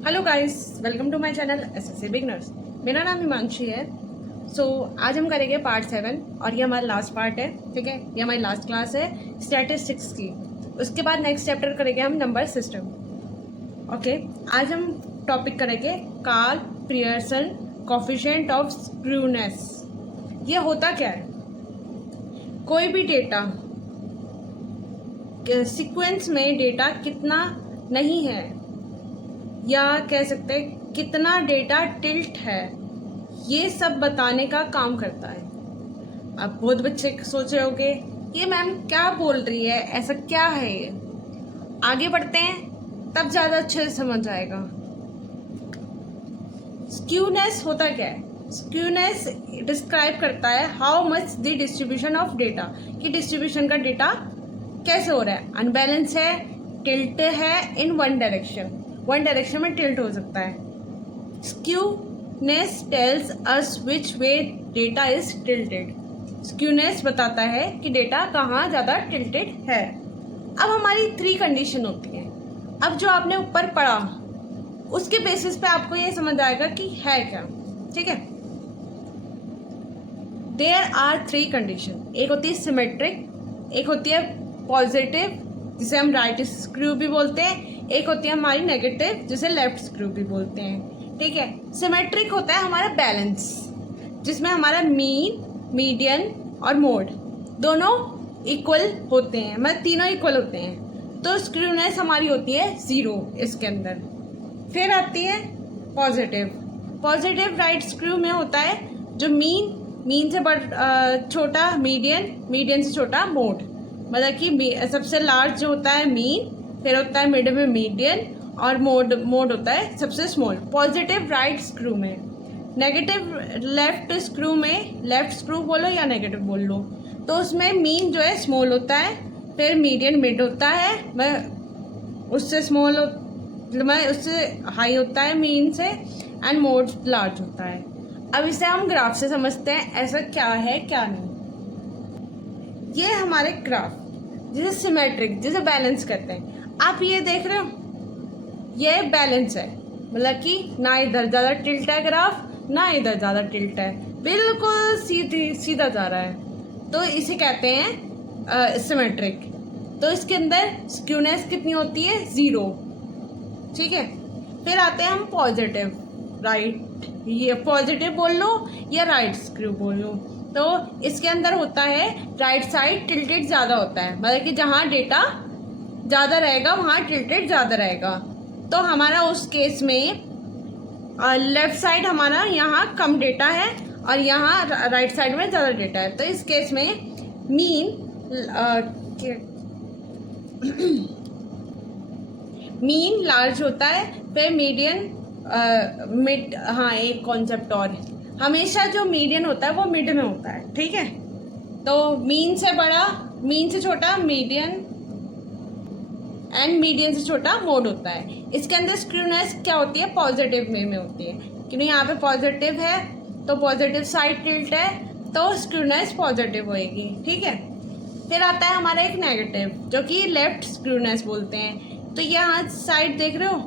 Hello guys, welcome to my channel SSC beginners. मेरा नाम हिमांशी है। आज हम करेंगे पार्ट 7 और ये हमारा लास्ट पार्ट है। ठीक है, ये हमारी लास्ट क्लास है स्टैटिस्टिक्स की। उसके बाद नेक्स्ट चैप्टर करेंगे हम नंबर सिस्टम। ओके, आज हम टॉपिक करेंगे कार्ल पियर्सन कोफिशिएंट ऑफ स्क्रूनेस। ये होता क्या है? कोई भी डेटा सीक्वेंस में डेटा कितना नहीं है, या कह सकते हैं कितना डेटा टिल्ट है, ये सब बताने का काम करता है। अब बहुत बच्चे सोच रहे होंगे ये मैम क्या बोल रही है, ऐसा क्या है ये। आगे बढ़ते हैं तब ज़्यादा अच्छे से समझ आएगा। स्क्यूनेस होता क्या है? स्क्यूनेस डिस्क्राइब करता है how much the distribution of data, कि डिस्ट्रीब्यूशन का डेटा कैसे हो रहा है। अनबैलेंस है, टिल्ट है इन वन डायरेक्शन में टिल्ट हो सकता है। Skewness tells us which way data is tilted. Skewness बताता है कि डेटा कहाँ ज़्यादा टिल्टेड है। अब हमारी 3 कंडीशन होती हैं। अब जो आपने ऊपर पढ़ा उसके बेसिस पे आपको ये समझ आएगा कि है क्या। ठीक है, देयर आर 3 कंडीशन। एक होती है सिमेट्रिक, एक होती है पॉजिटिव जिसे हम राइट स्क्रू भी बोलते हैं, एक होती है हमारी नेगेटिव जिसे लेफ्ट स्क्रू भी बोलते हैं। ठीक है, सिमेट्रिक होता है हमारा बैलेंस, जिसमें हमारा मीन, मीडियन और मोड दोनों इक्वल होते हैं, मतलब तीनों इक्वल होते हैं। तो स्क्रूनेस हमारी होती है 0 इसके अंदर। फिर आती है पॉजिटिव राइट स्क्रू में होता है जो मीन से छोटा मीडियन से छोटा मोड, मतलब कि सबसे लार्ज जो होता है मीन, फिर होता है मिड में मीडियन और मोड होता है सबसे स्मॉल। पॉजिटिव राइट स्क्रू में। नेगेटिव लेफ्ट स्क्रू में, लेफ्ट स्क्रू बोलो या नेगेटिव बोल लो, तो उसमें मीन जो है स्मॉल होता है, फिर मीडियन मिड होता है, वह उससे स्मॉल उससे हाई होता है मीन से, एंड मोड लार्ज होता है। अब इसे हम ग्राफ से समझते हैं ऐसा क्या है क्या नहीं। ये हमारे ग्राफ जिसे सिमेट्रिक, जिसे बैलेंस करते हैं। आप ये देख रहे हो, ये बैलेंस है, मतलब कि ना इधर ज़्यादा टिल्ट है ग्राफ, ना इधर ज़्यादा टिल्ट है, बिल्कुल सीधा जा रहा है। तो इसे कहते हैं सिमेट्रिक। तो इसके अंदर स्क्यूनेस कितनी होती है? 0। ठीक है, फिर आते हैं हम पॉजिटिव राइट, ये पॉजिटिव बोल लो या राइट स्क्रू बोल लो। तो इसके अंदर होता है राइट साइड टिल्टेड ज़्यादा होता है, मतलब कि जहाँ डेटा ज़्यादा रहेगा वहाँ टिल्टेड ज़्यादा रहेगा। तो हमारा उस केस में लेफ्ट साइड हमारा यहाँ कम डेटा है और यहाँ राइट साइड में ज़्यादा डेटा है। तो इस केस में मीन लार्ज होता है, फिर मीडियन मिड। हाँ, एक कॉन्सेप्ट और, हमेशा जो मीडियन होता है वो मिड में होता है। ठीक है, तो मीन से छोटा मीडियन, एंड मीडियन से छोटा मोड होता है। इसके अंदर स्क्रूनेस क्या होती है? पॉजिटिव में होती है, क्योंकि यहाँ पे पॉजिटिव है तो पॉजिटिव साइड टिल्ट है, तो स्क्रूनेस पॉजिटिव होएगी। ठीक है, फिर आता है हमारा एक नेगेटिव जो कि लेफ्ट स्क्रूनेस बोलते हैं। तो यहाँ साइड देख रहे हो,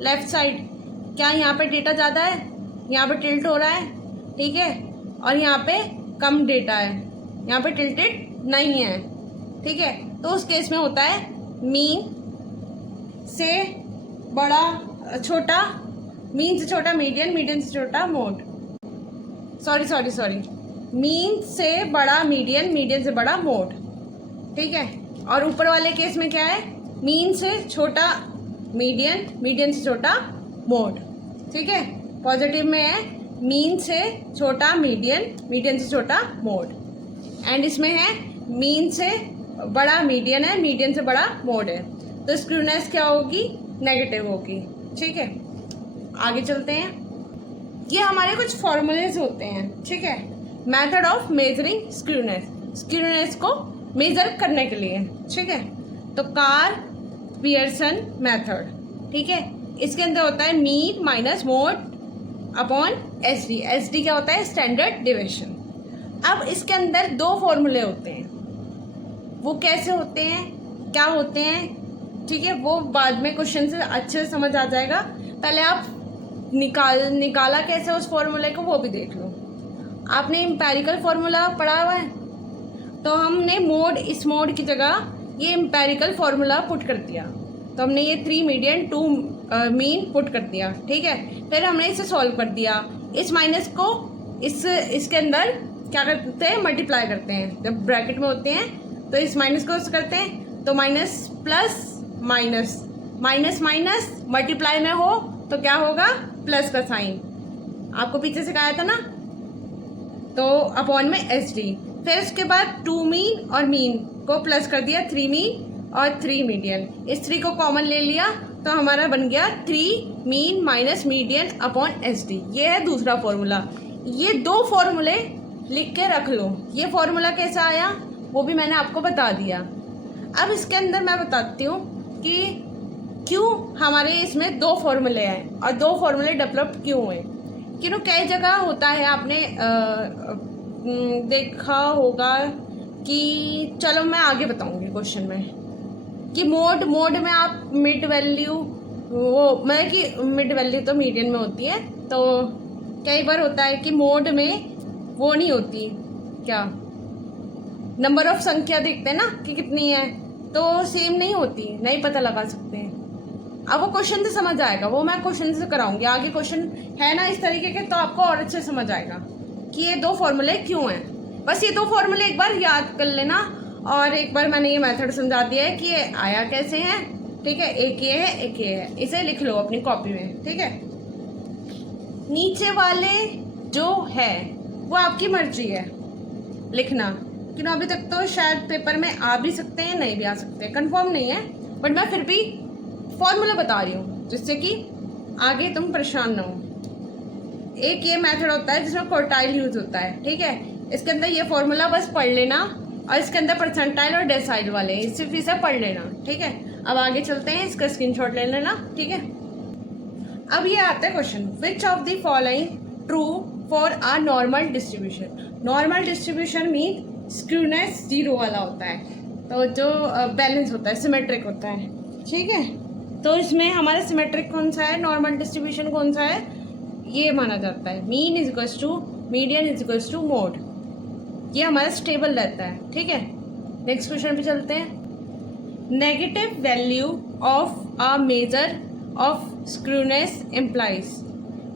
लेफ्ट साइड, क्या यहाँ पे डेटा ज़्यादा है, यहाँ पे टिल्ट हो रहा है। ठीक है, और यहाँ पे कम डेटा है, यहाँ पे टिल्टेड नहीं है। ठीक है, तो उस केस में होता है मीन से छोटा मीडियन, मीडियन से छोटा मोड। सॉरी, मीन से बड़ा मीडियन, मीडियन से बड़ा मोड। ठीक है, और ऊपर वाले केस में क्या है? मीन से छोटा मीडियन, मीडियन से छोटा मोड। ठीक है, पॉजिटिव में है मीन से छोटा मीडियन, मीडियन से छोटा मोड, एंड इसमें है मीन से बड़ा मीडियन है, मीडियन से बड़ा मोड है। तो स्क्रूनेस क्या होगी? नेगेटिव होगी। ठीक है, आगे चलते हैं। ये हमारे कुछ फॉर्मूलेज होते हैं। ठीक है, मेथड ऑफ मेजरिंग स्क्रूनेस को मेजर करने के लिए। ठीक है, तो कार्ल पियर्सन मेथड। ठीक है, इसके अंदर होता है mean minus mode upon SD क्या होता है? Standard deviation. अब इसके अंदर 2 फॉर्मूले होते हैं, वो कैसे होते हैं, क्या होते हैं? ठीक है, वो बाद में क्वेश्चन से अच्छे से समझ आ जाएगा। पहले आप निकाला कैसे उस फॉर्मूले को वो भी देख लो। आपने एम्पेरिकल फार्मूला पढ़ा हुआ है, तो हमने इस मोड की जगह ये एम्पेरिकल फार्मूला पुट कर दिया, तो हमने ये 3 मीडियन 2 मीन पुट कर दिया, ठीक है। फिर हमने इसे सॉल्व कर दिया। इस माइनस को इसके अंदर क्या करते हैं, मल्टीप्लाई करते हैं। जब ब्रैकेट में होते हैं तो इस माइनस को करते हैं, तो minus plus minus, minus minus multiply में हो तो क्या होगा, प्लस का साइन। आपको पीछे से कहा था ना, तो अपॉन में एच डी। फिर उसके बाद 2 मीन और मीन को प्लस कर दिया, 3 मीन और 3 मीडियन। इस 3 को कॉमन ले लिया तो हमारा बन गया 3 mean minus median upon H D. ये है दूसरा फॉर्मूला। ये 2 फॉर्मूले लिख के रख लो। ये फॉर्मूला कैसा आया वो भी मैंने आपको बता दिया। अब इसके अंदर मैं बताती हूँ कि क्यों हमारे इसमें 2 फॉर्मूले हैं और 2 फॉर्मूले डेवलप क्यों हुए। क्यों कई जगह होता है, आपने देखा होगा कि, चलो मैं आगे बताऊंगी क्वेश्चन में, कि मोड में आप मिड वैल्यू, वो मतलब कि मिड वैल्यू तो मीडियन में होती है, तो कई बार होता है कि मोड में वो नहीं होती, क्या नंबर ऑफ संख्या देखते हैं ना कि कितनी है, तो सेम नहीं होती, नहीं पता लगा सकते हैं। अब वो क्वेश्चन से समझ आएगा, वो मैं क्वेश्चन से कराऊंगी। आगे क्वेश्चन है ना इस तरीके के, तो आपको और अच्छे समझ आएगा कि ये 2 फॉर्मूले क्यों हैं। बस ये 2 फॉर्मूले एक बार याद कर लेना, और एक बार मैंने ये मेथड समझा दिया है कि ये आया कैसे है, ठीक है। एक ये है, एक ये है, इसे लिख लो अपनी कॉपी में, ठीक है। नीचे वाले जो है वो आपकी मर्जी है लिखना, क्योंकि अभी तक तो शायद पेपर में आ भी सकते हैं, नहीं भी आ सकते, कंफर्म नहीं है, बट मैं फिर भी फॉर्मूला बता रही हूँ जिससे कि आगे तुम परेशान ना हो। एक ये मेथड होता है जिसमें क्वार्टाइल यूज होता है, ठीक है। इसके अंदर ये फॉर्मूला बस पढ़ लेना, और इसके अंदर परसेंटाइल और डेसाइल वाले सिर्फ इसे पढ़ लेना, ठीक है। अब आगे चलते हैं, इसका स्क्रीनशॉट ले लेना, ठीक है। अब ये आता है question, which of the following true for a normal distribution. Normal distribution mean skewness 0 वाला होता है, तो जो बैलेंस होता है, सिमेट्रिक होता है, ठीक है। तो इसमें हमारा सिमेट्रिक कौन सा है, नॉर्मल डिस्ट्रीब्यूशन कौन सा है, ये माना जाता है mean is equals to median is equals to mode. ये हमारा स्टेबल रहता है, ठीक है। नेक्स्ट क्वेश्चन पे चलते हैं। Negative value of a measure of skewness implies.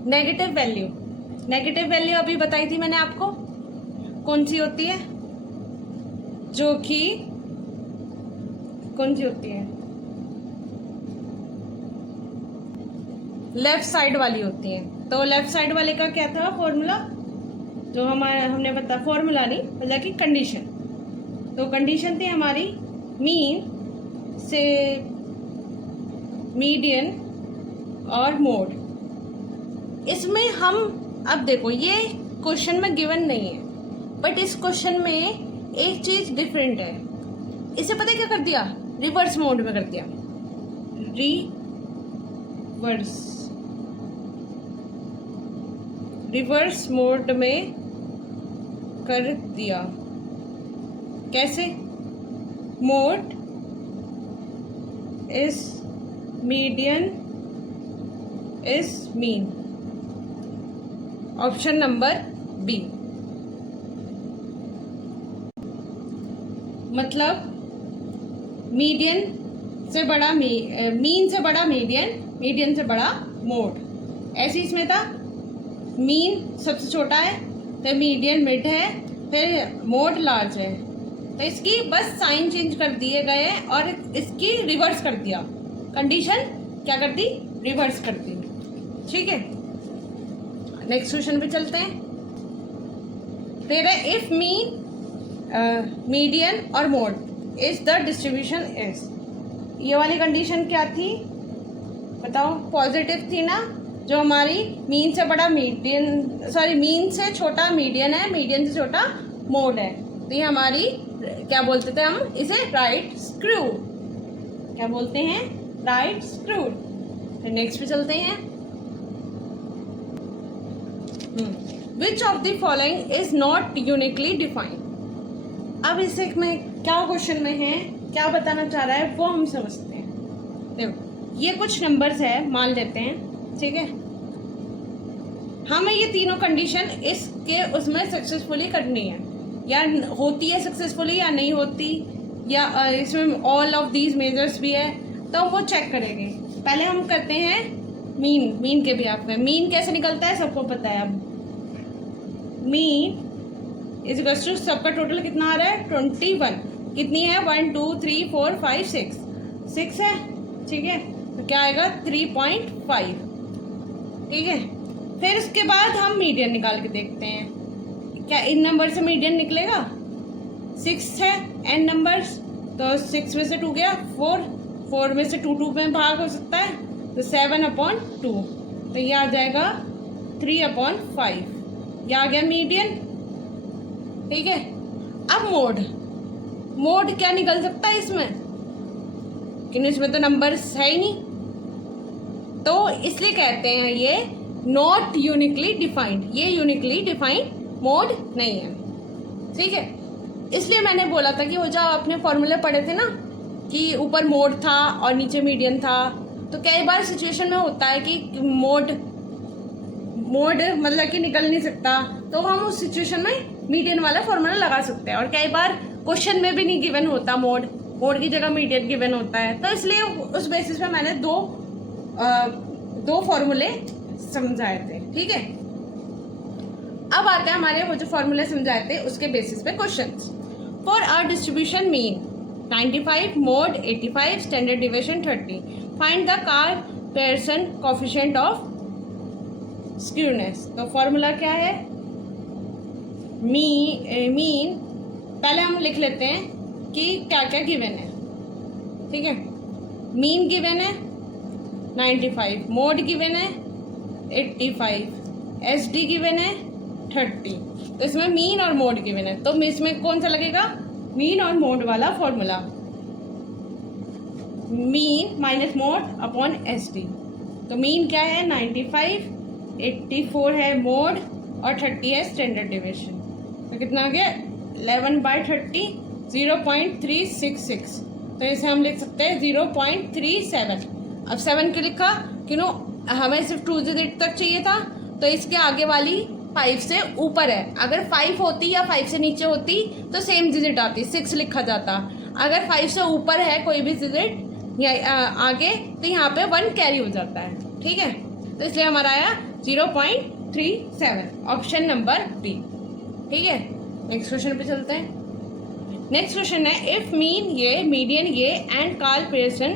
Negative value अभी बताई थी मैंने आपको, कौन सी होती है, जो कि कौन सी होती है, लेफ्ट साइड वाली होती है। तो लेफ्ट साइड वाले का क्या था फॉर्मूला, जो हमने बताया, फॉर्मूला नहीं मतलब कि कंडीशन। तो कंडीशन थी हमारी मीन से मीडियन और मोड। इसमें हम अब देखो, ये क्वेश्चन में गिवन नहीं है, बट इस क्वेश्चन में एक चीज डिफरेंट है। इसे पता है क्या कर दिया, रिवर्स मोड में कर दिया, रिवर्स मोड में कर दिया। कैसे, mode is median is mean, option number B. मतलब मीडियन से बड़ा मीन से बड़ा मीडियन, मीडियन से बड़ा मोड। ऐसे इसमें था, मीन सबसे छोटा है, तो मीडियन मिड है, फिर मोड लार्ज है, तो इसकी बस साइन चेंज कर दिए गए और इसकी रिवर्स कर दिया, कंडीशन क्या कर दी, रिवर्स कर दी, ठीक है। नेक्स्ट क्वेश्चन पे चलते हैं। फिर है इफ मीडियन और mode is the distribution is. ये वाली कंडीशन क्या थी बताओ, पॉजिटिव थी ना, जो हमारी मीन से बड़ा मीडियन, सॉरी मीन से छोटा मीडियन है, मीडियन से छोटा मोड है, तो ये हमारी क्या बोलते थे हम इसे, राइट स्क्रू, क्या बोलते हैं, राइट स्क्रू। फिर नेक्स्ट पे चलते हैं, which of the following is not uniquely defined. अब इसे में क्या क्वेश्चन में है, क्या बताना चाह रहा है वो हम समझते हैं। देखो ये कुछ नंबर्स है, मान लेते हैं ठीक है, हमें ये तीनों कंडीशन इसके उसमें सक्सेसफुली करनी है, या होती है सक्सेसफुली या नहीं होती, या इसमें ऑल ऑफ दीज मेजर्स भी है, तो वो चेक करेंगे। पहले हम करते हैं मीन के बिहाफ में। मीन कैसे निकलता है सबको पता है। अब मीन इज इक्वल टू, सबका टोटल कितना आ रहा है 21, कितनी है 1 2 3 4 5 6 है, ठीक है, तो क्या आएगा 3.5, ठीक है। फिर उसके बाद हम मीडियन निकाल के देखते हैं, क्या इन नंबर से मीडियन निकलेगा। 6 है एन नंबर्स, तो 6 में से 2 गया 4 में से 2 में भाग हो सकता है, तो 7/2, तो ये आ जाएगा 3/5, ये आ गया मीडियन, ठीक है। अब मोड क्या निकल सकता है इसमें, क्योंकि इसमें तो नंबर्स है ही नहीं, तो इसलिए कहते हैं ये नॉट यूनिकली डिफाइंड, ये यूनिकली डिफाइंड मोड नहीं है, ठीक है। इसलिए मैंने बोला था कि वो जो आपने फॉर्मूले पढ़े थे ना कि ऊपर मोड था और नीचे मीडियन था, तो कई बार सिचुएशन में होता है कि मोड मतलब कि निकल नहीं सकता, तो हम उस सिचुएशन में मीडियन वाला फॉर्मूला लगा सकते हैं। और कई बार क्वेश्चन में भी नहीं गिवन होता मोड की जगह मीडियन गिवन होता है, तो इसलिए उस बेसिस पे मैंने दो फॉर्मूले समझाए थे, ठीक है। अब आते हैं हमारे वो जो फॉर्मूले समझाए थे उसके बेसिस पे questions. For a distribution mean 95, mode 85, standard deviation 30, find the Karl Pearson coefficient of skewness. तो फॉर्मूला क्या है, मीन पहले हम लिख लेते हैं कि क्या क्या गिवन है, ठीक है। मीन गिवन है 95, मोड गिवन है 85, एसडी गिवन है 30, तो इसमें मीन और मोड गिवन है, तो इसमें कौन सा लगेगा, मीन और मोड वाला formula, mean minus mode upon SD. तो मीन क्या है 95, 84 है मोड और 30 है स्टैंडर्ड डिविएशन, तो कितना आ गया 11/30, 0.366, तो इसे हम लिख सकते हैं 0.37। अब 7 क्यों लिखा, क्यों हमें सिर्फ 2 डिजिट तक चाहिए था, तो इसके आगे वाली 5 से ऊपर है। अगर 5 होती या 5 से नीचे होती तो सेम डिजिट आती, 6 लिखा जाता। अगर 5 से ऊपर है कोई भी डिजिट या आगे, तो यहाँ पे 1 कैरी हो जाता है, ठीक है। तो इसलिए हमारा आया 0.37, ऑप्शन नंबर बी, ठीक है। नेक्स्ट क्वेश्चन पे चलते हैं। नेक्स्ट क्वेश्चन है, इफ मीन ये, मीडियन ये and Karl Pearson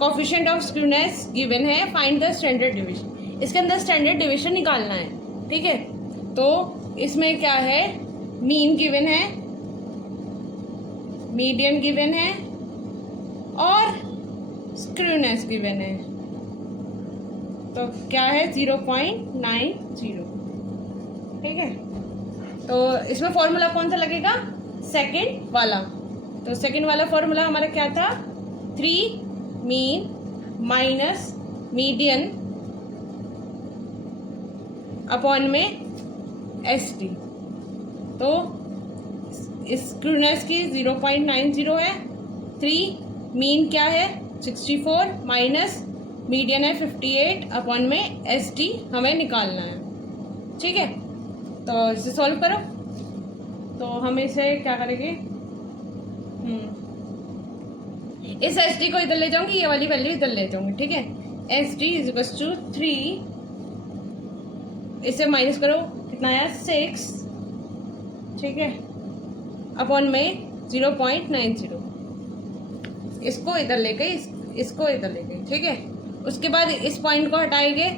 coefficient of skewness given है, फाइंड द स्टैंडर्ड डिवीजन। इसके अंदर स्टैंडर्ड डिवीजन निकालना है, ठीक है। तो इसमें क्या है, मीन गिवन है, मीडियन गिवन है और स्क्यूनेस गिवन है, तो क्या है 0.90, ठीक है। तो इसमें फॉर्मूला कौन सा लगेगा, सेकंड वाला। तो सेकंड वाला फॉर्मूला हमारा क्या था, 3 मीन माइनस मीडियन अपॉन में एस टी। तो स्क्यूनेस की 0.90 है, 3 मीन क्या है 64 माइनस मीडियन है 58 अपॉन में एस टी हमें निकालना है, ठीक है। तो इसे सॉल्व करो, तो हम इसे क्या करेंगे, इस एस टी को इधर ले जाऊंगी, ये वाली वैल्यू इधर ले जाऊंगी, ठीक है। S T is equal to 3, इसे माइनस करो, कितना आया 6, ठीक है, अपॉन में 0.90, इसको इधर ले गई, इसको इधर ले गई, ठीक है। उसके बाद इस पॉइंट को हटाएंगे,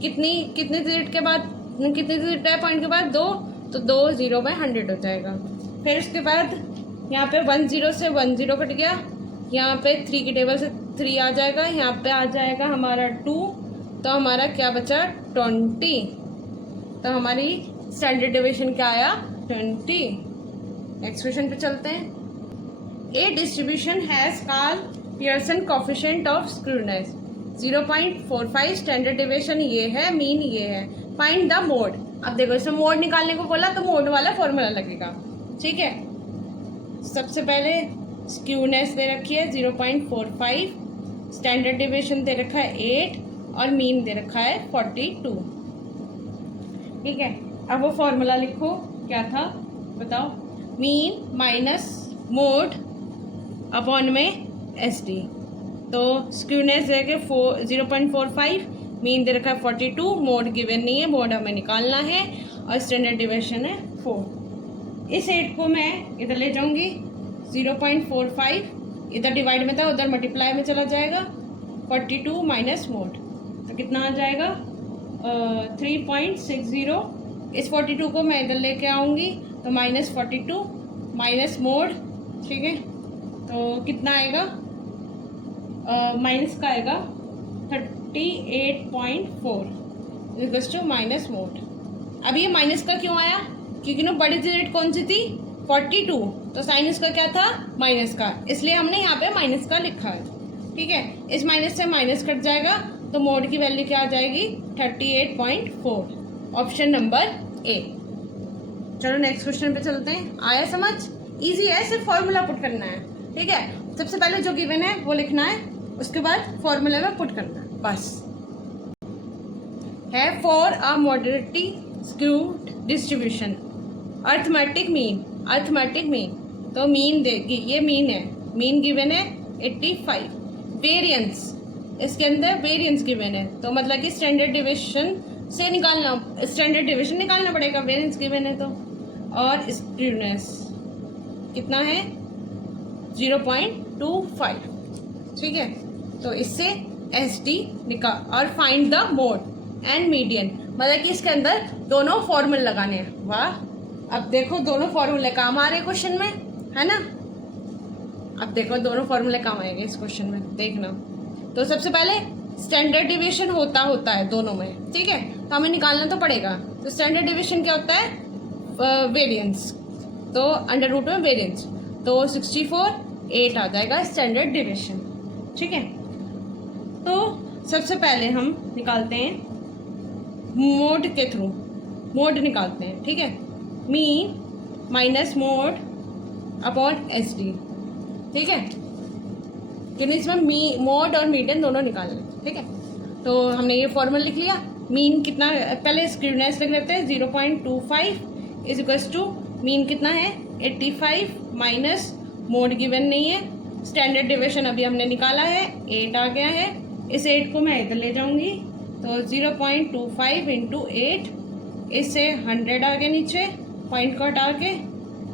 कितने डिजिट के बाद, कितने डिजिट है पॉइंट के बाद 2, तो 2 0/100 हो जाएगा। फिर उसके बाद यहाँ पे 1 0 से 1 0 कट गया, यहाँ पे 3 की टेबल से 3 आ जाएगा, यहाँ पे आ जाएगा हमारा 2, तो हमारा क्या बचा 20, तो हमारी स्टैंडर्ड डिवीजन क्या आया 20। नेक्स्ट क्वेश्चन पे चलते हैं। A distribution has Karl Pearson coefficient of skewness 0.45, standard division ये है, मीन ये है, फाइंड द मोड। अब देखो इसमें मोड निकालने को बोला तो मोड वाला फॉर्मूला लगेगा, ठीक है। सबसे पहले स्क्यूनेस दे रखी है 0.45, स्टैंडर्ड डिवीजन दे रखा है 8, और मीन दे रखा है 42। ठीक है, अब वो फॉर्मूला लिखो, क्या था बताओ। मीन माइनस मोड अपॉन में एस डी। तो स्क्यूनेस दे के 0.45, मीन दे रखा है 42, मोड गिवन नहीं है, मोड हमें निकालना है और स्टैंडर्ड डिविएशन है 4। इस 8 को मैं इधर ले जाऊंगी, 0.45 इधर डिवाइड में था, उधर मल्टीप्लाई में चला जाएगा, 42 माइनस मोड, तो कितना आ जाएगा 3.60। इस 42 को मैं इधर लेके आऊँगी तो -42 माइनस मोड। ठीक है, तो कितना आएगा, माइनस का आएगा 38.4 इक्वल्स टू माइनस मोड। अब ये माइनस का क्यों आया, क्योंकि ना बड़ी डिजिट कौन सी थी 42, तो साइन इसका क्या था माइनस का, इसलिए हमने यहाँ पे माइनस का लिखा है। ठीक है, इस माइनस से माइनस कट जाएगा तो मोड की वैल्यू क्या आ जाएगी 38.4, ऑप्शन नंबर ए। चलो नेक्स्ट क्वेश्चन पे चलते हैं। आया समझ, इजी है, सिर्फ फॉर्मूला पुट करना है। ठीक है, सबसे पहले जो गिवन है वो लिखना है, उसके बाद फॉर्मूला में पुट करना है बस। है for a moderately skewed distribution arithmetic mean, arithmetic mean, तो मीन देगी, ये मीन है, मीन गिवन है 85, वेरिएंस इसके अंदर वेरिएंस गिवन है, तो मतलब कि स्टैंडर्ड डिविएशन से निकालना, स्टैंडर्ड डिविएशन निकालना पड़ेगा, वेरिएंस गिवन है तो। और स्क्यूनेस कितना है 0.25। ठीक है, तो इससे एस डी निकाल और find the mode and median, मतलब कि इसके अंदर दोनों फॉर्मूले लगाने हैं। वाह, अब देखो दोनों फॉर्मूले काम आ रहे हैं क्वेश्चन में, है ना। अब देखो दोनों फॉर्मूले काम आएंगे इस क्वेश्चन में, देखना। तो सबसे पहले स्टैंडर्ड डिविएशन होता है दोनों में। ठीक है, तो हमें निकालना तो पड़ेगा। तो स्टैंडर्ड डिविएशन क्या होता है, वेरिएंस, तो अंडर रूट में वेरिएंस, तो 64 8 आ जाएगा स्टैंडर्ड डिविएशन। ठीक है, तो सबसे पहले हम निकालते हैं मोड के थ्रू, मोड निकालते हैं। ठीक है, mean minus mode upon S D. ठीक है, क्योंकि इसमें मोड और मीडियन दोनों निकालने। ठीक है, तो हमने ये फॉर्मूला लिख लिया। मीन कितना, पहले स्क्यूनेस लिख लेते हैं, 0.25 इज इक्वल्स टू मीन कितना है 85 माइनस मोड गिवन नहीं है, स्टैंडर्ड डिविएशन अभी हमने निकाला है 8 आ गया है। इस 8 को मैं इधर ले जाऊंगी, तो 0.25 इंटू 8, इससे 100 आ गया नीचे, पॉइंट को हटा के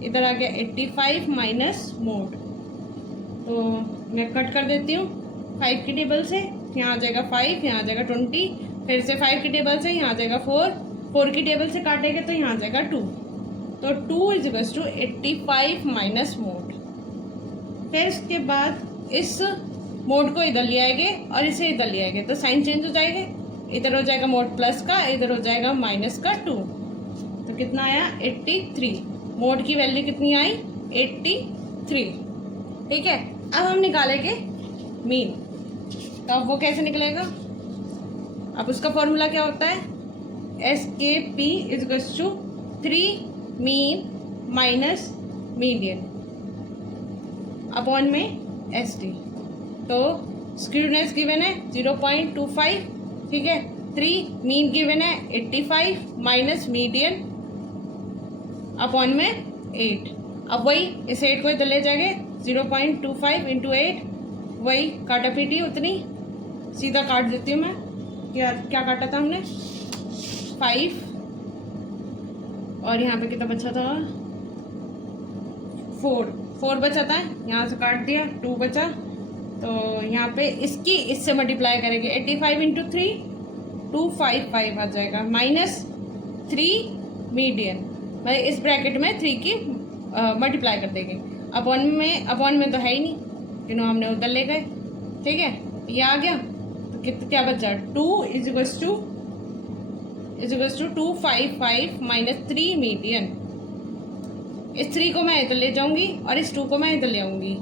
इधर आ गया 85 माइनस मोड, तो मैं कट कर देती हूँ 5 की टेबल से, यहाँ आ जाएगा 5, यहाँ आ जाएगा 20, फिर से 5 की टेबल से यहाँ आ जाएगा 4 की टेबल से काटेंगे तो यहाँ आ जाएगा 2, तो 2 is equals to 85 minus mode. फिर इसके बाद इस मोड को इधर ले आएंगे और इसे इधर ले आएंगे, तो साइन चेंज हो जाएंगे, इधर हो जाएगा मोड प्लस का, इधर हो जाएगा माइनस का 2, तो कितना आया 83। मोड की वैल्यू कितनी आई 83। ठीक है, अब हम निकालेंगे मीन, तो अब वो कैसे निकलेगा, अब उसका फॉर्मूला क्या होता है, SKP is equals to 3 mean minus median upon में SD। तो स्क्यूनेस गिवन है 0.25। ठीक है, 3 मीन गिवन है 85 माइनस मीडियन अपॉन में 8। अब वही इस 8 को इधर ले जाएंगे, 0.25 इंटू 8, वही काटा पीटी उतनी, सीधा काट देती हूँ मैं। क्या क्या काटा था हमने 5, और यहाँ पे कितना बचा था 4 बचा था, यहाँ से काट दिया 2 बचा, तो यहाँ पे इसकी इससे मल्टीप्लाई करेंगे 85 इंटू 3 255 आ जाएगा, माइनस 3 मीडियन, मतलब इस ब्रैकेट में 3 की मल्टीप्लाई कर देंगे। अपॉन में तो है ही नहीं, क्योंकि हमने उधर ले गए। ठीक है, ये आ गया, तो क्या बचा 2 is equals to 255 minus 3 median. इस 3 को मैं इधर ले जाऊंगी और इस 2 को मैं इधर ले आऊंगी,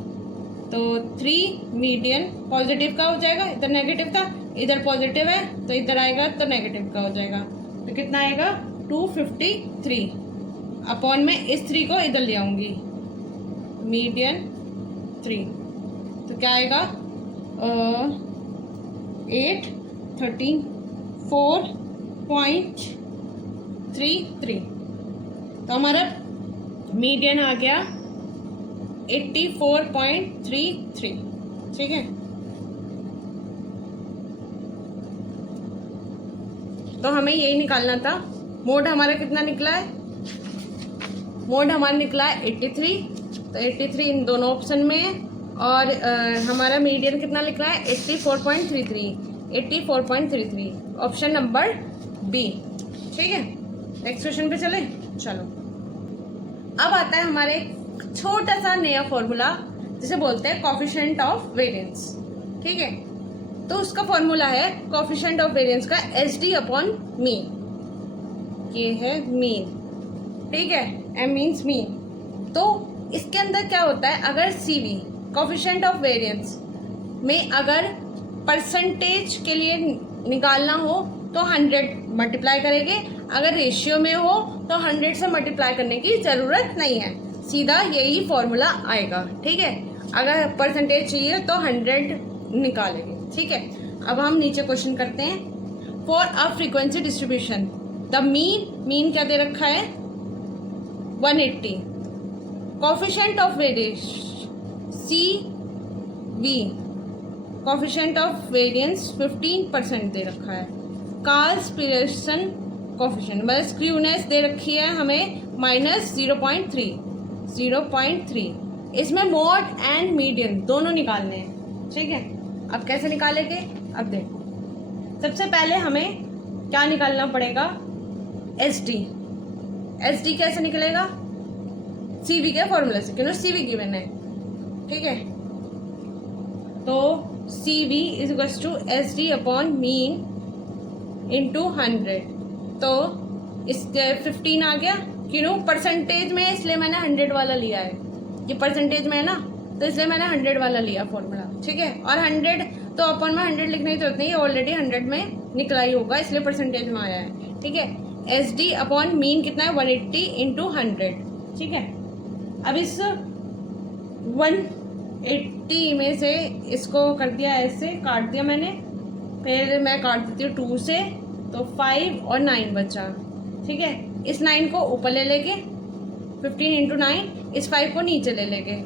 तो 3 मीडियन पॉजिटिव का हो जाएगा, इधर नेगेटिव था, इधर पॉजिटिव है तो इधर आएगा तो नेगेटिव का हो जाएगा, तो कितना आएगा 253 अपॉन में इस 3 को इधर ले आऊंगी मीडियन 3, तो क्या आएगा 8 13.33। तो हमारा मीडियन आ गया 84.33। ठीक है, तो हमें यही निकालना था। मोड हमारा कितना निकला है? मोड हमारा निकला है 83, तो 83 इन दोनों ऑप्शन में है। और हमारा मीडियन कितना लिख रहा है? 84.33 ऑप्शन नंबर बी। ठीक है, नेक्स्ट क्वेश्चन पे चले। चलो, अब आता है हमारे छोटा सा नया फॉर्मूला जिसे बोलते हैं कोफिशिएंट ऑफ वेरिएंस। ठीक है, तो उसका फॉर्मूला है कोफिशिएंट ऑफ वेरिएंस का SD अपॉन मीन। ये है मीन, ठीक है, M मीन्स मीन। तो इसके अंदर क्या होता है, अगर CV कोफिशिएंट ऑफ वेरिएंस में अगर परसेंटेज के लिए निकालना हो तो 100 मल्टीप्लाई करेंगे, अगर रेशियो में हो तो 100 से मल्टीप्लाई करने की ज़रूरत नहीं है, सीधा यही फॉर्मूला आएगा। ठीक है, अगर परसेंटेज चाहिए तो 100 निकालेंगे। ठीक है, अब हम नीचे क्वेश्चन करते हैं। For a frequency distribution the mean क्या दे रखा है? 180। Coefficient of variance CV, coefficient of variance 15% दे रखा है। कार्ल्स पियर्सन कोफिशिएंट मतलब स्क्यूनेस दे रखी है हमें -0.3। इसमें मोड एंड मीडियन दोनों निकालने हैं। ठीक है, अब कैसे निकालेंगे? अब देखो, सबसे पहले हमें क्या निकालना पड़ेगा? SD कैसे निकलेगा? CV के फॉर्मूले से, क्योंकि CV गिवन है। ठीक है, तो CV is equals to SD upon mean into 100। तो इसके 15 आ गया, क्यों? परसेंटेज में, इसलिए मैंने 100 वाला लिया है। ये परसेंटेज में है ना, तो इसलिए मैंने 100 वाला लिया फॉर्मूला। ठीक है, और 100 तो अपन में 100 लिखने की जरूरत नहीं है, ऑलरेडी 100 में निकला ही होगा, इसलिए परसेंटेज में आया है। ठीक है, SD अपॉन मीन कितना है? 180 इंटू 100। ठीक है, अब इस 180 में से इसको कर दिया, ऐसे काट दिया मैंने, फिर मैं काट देती हूँ 2 से, तो 5 और 9 बचा। ठीक है, इस 9 को ऊपर ले लेंगे, 15 इंटू 9, इस 5 को नीचे ले लेंगे।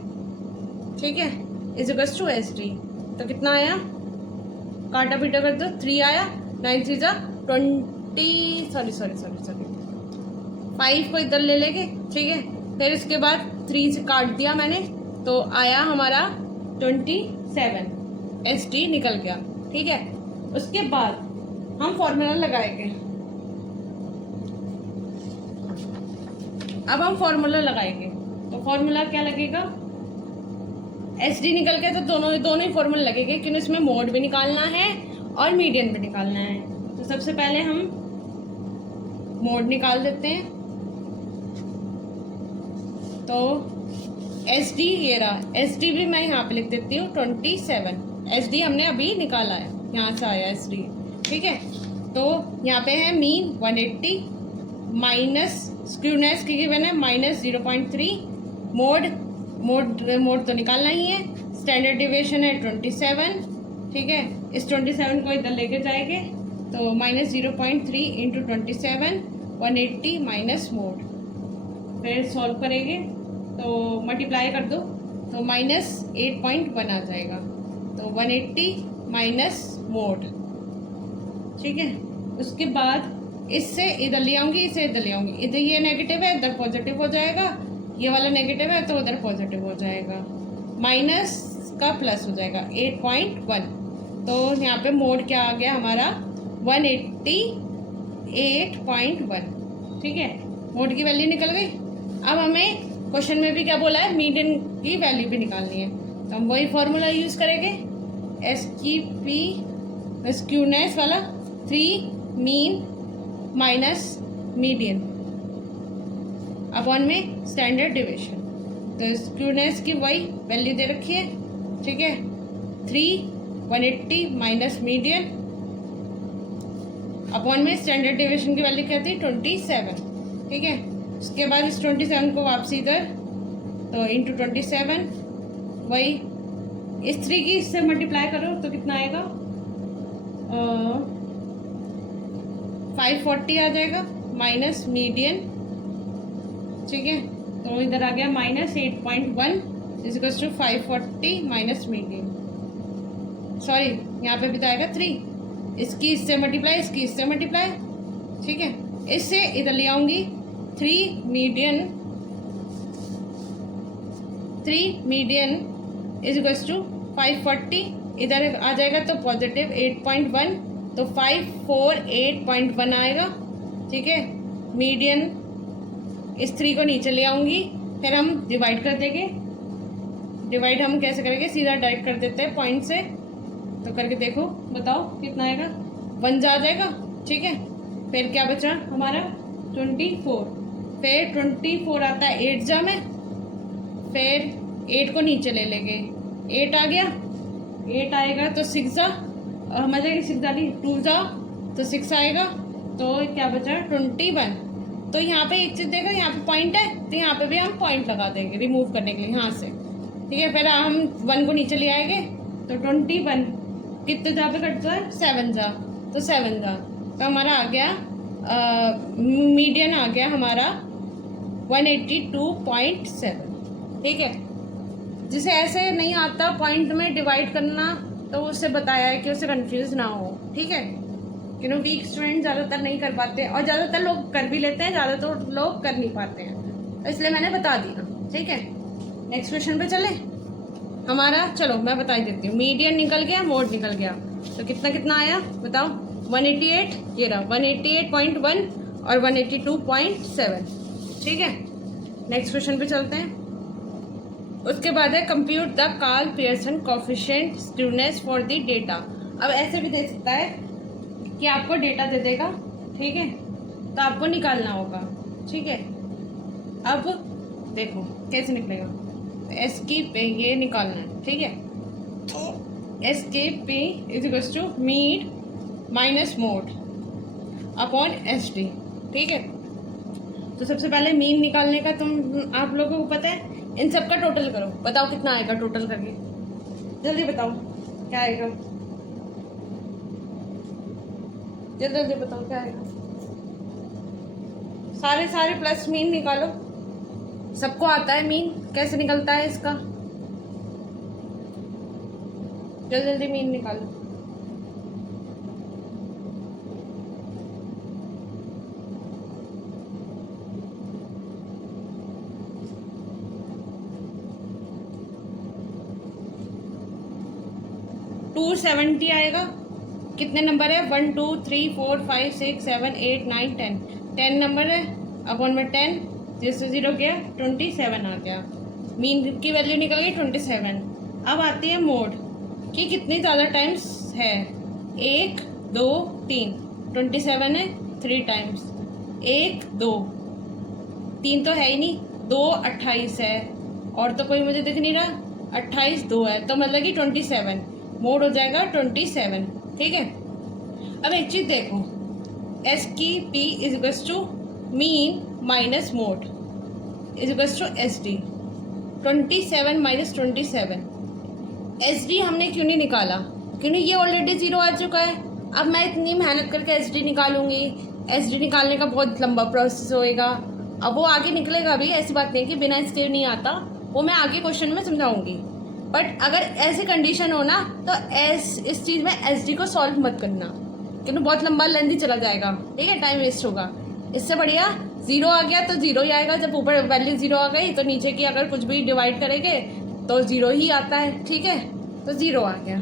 ठीक है, इज इक्वल्स टू SD। तो कितना आया? काटा पीटा कर दो, 3 आया, 9 3 जा 20, सॉरी 5 को इधर ले लेंगे। ठीक है, फिर इसके बाद 3 से काट दिया मैंने, तो आया हमारा 27, SD निकल गया। ठीक है, उसके बाद हम फॉर्मूला लगाएंगे। अब हम फॉर्मूला लगाएंगे, तो फॉर्मूला क्या लगेगा? SD निकल गया, तो दोनों ही फॉर्मूला लगेंगे, क्योंकि इसमें मोड भी निकालना है और मीडियन भी निकालना है। तो सबसे पहले हम मोड निकाल देते हैं। तो SD ये रहा, SD भी मैं यहाँ पे लिख देती हूँ 27। SD हमने अभी निकाला है, यहाँ से आया SD। ठीक है, तो यहाँ पे है मीन 180 माइनस स्क्यूनेस की गिवन है -0.3। मोड तो निकालना ही है, स्टैंडर्ड डिविएशन है 27। ठीक है, इस 27 को इधर लेके जाएंगे, तो -0.3 इंटू 27, 180 माइनस मोड। फिर सॉल्व करेंगे तो मल्टीप्लाई कर दो, तो -8.1 आ जाएगा। तो 180 माइनस मोड। ठीक है, उसके बाद इससे इधर ले आऊँगी, इसे इधर ले आऊँगी, इधर ये नेगेटिव है, इधर पॉजिटिव हो जाएगा, ये वाला नेगेटिव है तो उधर पॉजिटिव हो जाएगा, माइनस का प्लस हो जाएगा 8.1। तो यहाँ पे मोड क्या आ गया हमारा? 188.1। ठीक है, मोड की वैल्यू निकल गई। अब हमें क्वेश्चन में भी क्या बोला है? मीडियन की वैल्यू भी निकालनी है, तो हम वही फॉर्मूला यूज़ करेंगे, SQP स्क्यूनेस वाला 3 मीन माइनस मीडियन अपॉन में स्टैंडर्ड डिविएशन। तो स्क्यूनेस की वही वैल्यू दे रखी है। ठीक है, 3 180 माइनस मीडियन अपॉन में स्टैंडर्ड डिविएशन की वैल्यू क्या थी? 27। ठीक है, उसके बाद इस 27 को वापसी इधर, तो इंटू 27, वही इस 3 की इससे मल्टीप्लाई करो तो कितना आएगा? 540 आ जाएगा माइनस मीडियन, ठीक है। तो इधर आ गया minus 8.1 is equals to 540 minus median, sorry यहाँ पे भी तो आएगा 3, इसकी इससे मल्टीप्लाई, इसकी इससे मल्टीप्लाई, ठीक है। इससे इधर ले आऊँगी 3 मीडियन इजिकल्स टू 540, इधर आ जाएगा तो पॉजिटिव 8.1, तो 548.1 आएगा, ठीक है। मीडियन इस 3 को नीचे ले आऊँगी, फिर हम डिवाइड कर देंगे। डिवाइड हम कैसे करेंगे, सीधा डायरेक्ट कर देते हैं पॉइंट से, तो करके देखो, बताओ कितना आएगा, 1 जा जाएगा, ठीक है। फिर क्या बचा हमारा 24, फिर 24 आता है 8 जा में, फिर 8 को नीचे ले लेंगे, 8 आ गया, 8 आएगा तो 6 जा, हमारे 6 जा नहीं 2 जा, तो 6 आएगा, तो क्या बचा 21। तो यहाँ पे एक चीज़ देखो, यहाँ पे पॉइंट है तो यहाँ पे भी हम पॉइंट लगा देंगे रिमूव करने के लिए यहाँ से, ठीक है। फिर हम 1 को नीचे ले आएंगे तो 21 कितने जा पे कटता है, 7 जा, तो 7 जा, तो हमारा आ गया मीडियन आ गया हमारा 182.7, ठीक है। जिसे ऐसे नहीं आता पॉइंट में डिवाइड करना, तो उससे बताया है कि उसे कंफ्यूज ना हो, ठीक है। क्योंकि वीक स्टूडेंट ज़्यादातर नहीं कर पाते, और ज़्यादातर लोग कर भी लेते हैं, ज़्यादातर लोग कर नहीं पाते हैं, तो इसलिए मैंने बता दिया, ठीक है। नेक्स्ट क्वेश्चन पे चले हमारा, चलो मैं बता ही देती हूँ। मीडियन निकल गया, मोड निकल गया, तो कितना कितना आया बताओ, 188, ये रहा 188.1 और 182.7, ठीक है। नेक्स्ट क्वेश्चन पे चलते हैं। उसके बाद है compute the Karl Pearson coefficient skewness for the data. अब ऐसे भी दे सकता है कि आपको डेटा दे देगा, ठीक है, तो आपको निकालना होगा, ठीक है। अब देखो कैसे निकलेगा, एस की पे ये निकालना है, ठीक है। तो S K P is equals to mean minus mode upon S D, ठीक है। तो सबसे पहले मीन निकालने का तुम आप लोगों को पता है, इन सब का टोटल करो, बताओ कितना आएगा टोटल करके, जल्दी बताओ क्या आएगा, जल्दी जल्दी बताओ क्या आएगा। सारे प्लस मीन निकालो, सबको आता है मीन कैसे निकलता है इसका, जल्दी जल्दी मीन निकालो। टू 70 आएगा, कितने नंबर है, 1 2 3 4 5 6 7 8 9 10, 10 नंबर है, अपॉन में 10, जिससे 0 गया 27 आ गया, मीन की वैल्यू निकल गई 27। अब आती है मोड कि कितनी ज़्यादा टाइम्स है, 1 2 3, 27 है 3 टाइम्स, 1 2 3 तो है ही नहीं, 2 28 है, और तो कोई मुझे दिख नहीं रहा, 28 2 है, तो मतलब कि 27, मोड हो जाएगा 27, ठीक है। अब एक चीज़ देखो, S K P is equals to mean minus mode is equals to S D, 27 minus 27, S D हमने क्यों नहीं निकाला, क्योंकि ये ऑलरेडी 0 आ चुका है। अब मैं इतनी मेहनत करके एस डी निकालूंगी, एस डी निकालने का बहुत लंबा प्रोसेस होएगा, अब वो आगे निकलेगा भी, ऐसी बात नहीं कि बिना इसके नहीं आता, वो मैं आगे क्वेश्चन में समझाऊंगी। बट अगर ऐसी कंडीशन हो ना, तो इस चीज़ में एस डी को सॉल्व मत करना, क्योंकि बहुत लंबा लेंथी चला जाएगा, ठीक है, टाइम वेस्ट होगा। इससे बढ़िया 0 आ गया तो 0 ही आएगा, जब ऊपर वैल्यू 0 आ गई तो नीचे की अगर कुछ भी डिवाइड करेंगे तो 0 ही आता है, ठीक है, तो 0 आ गया।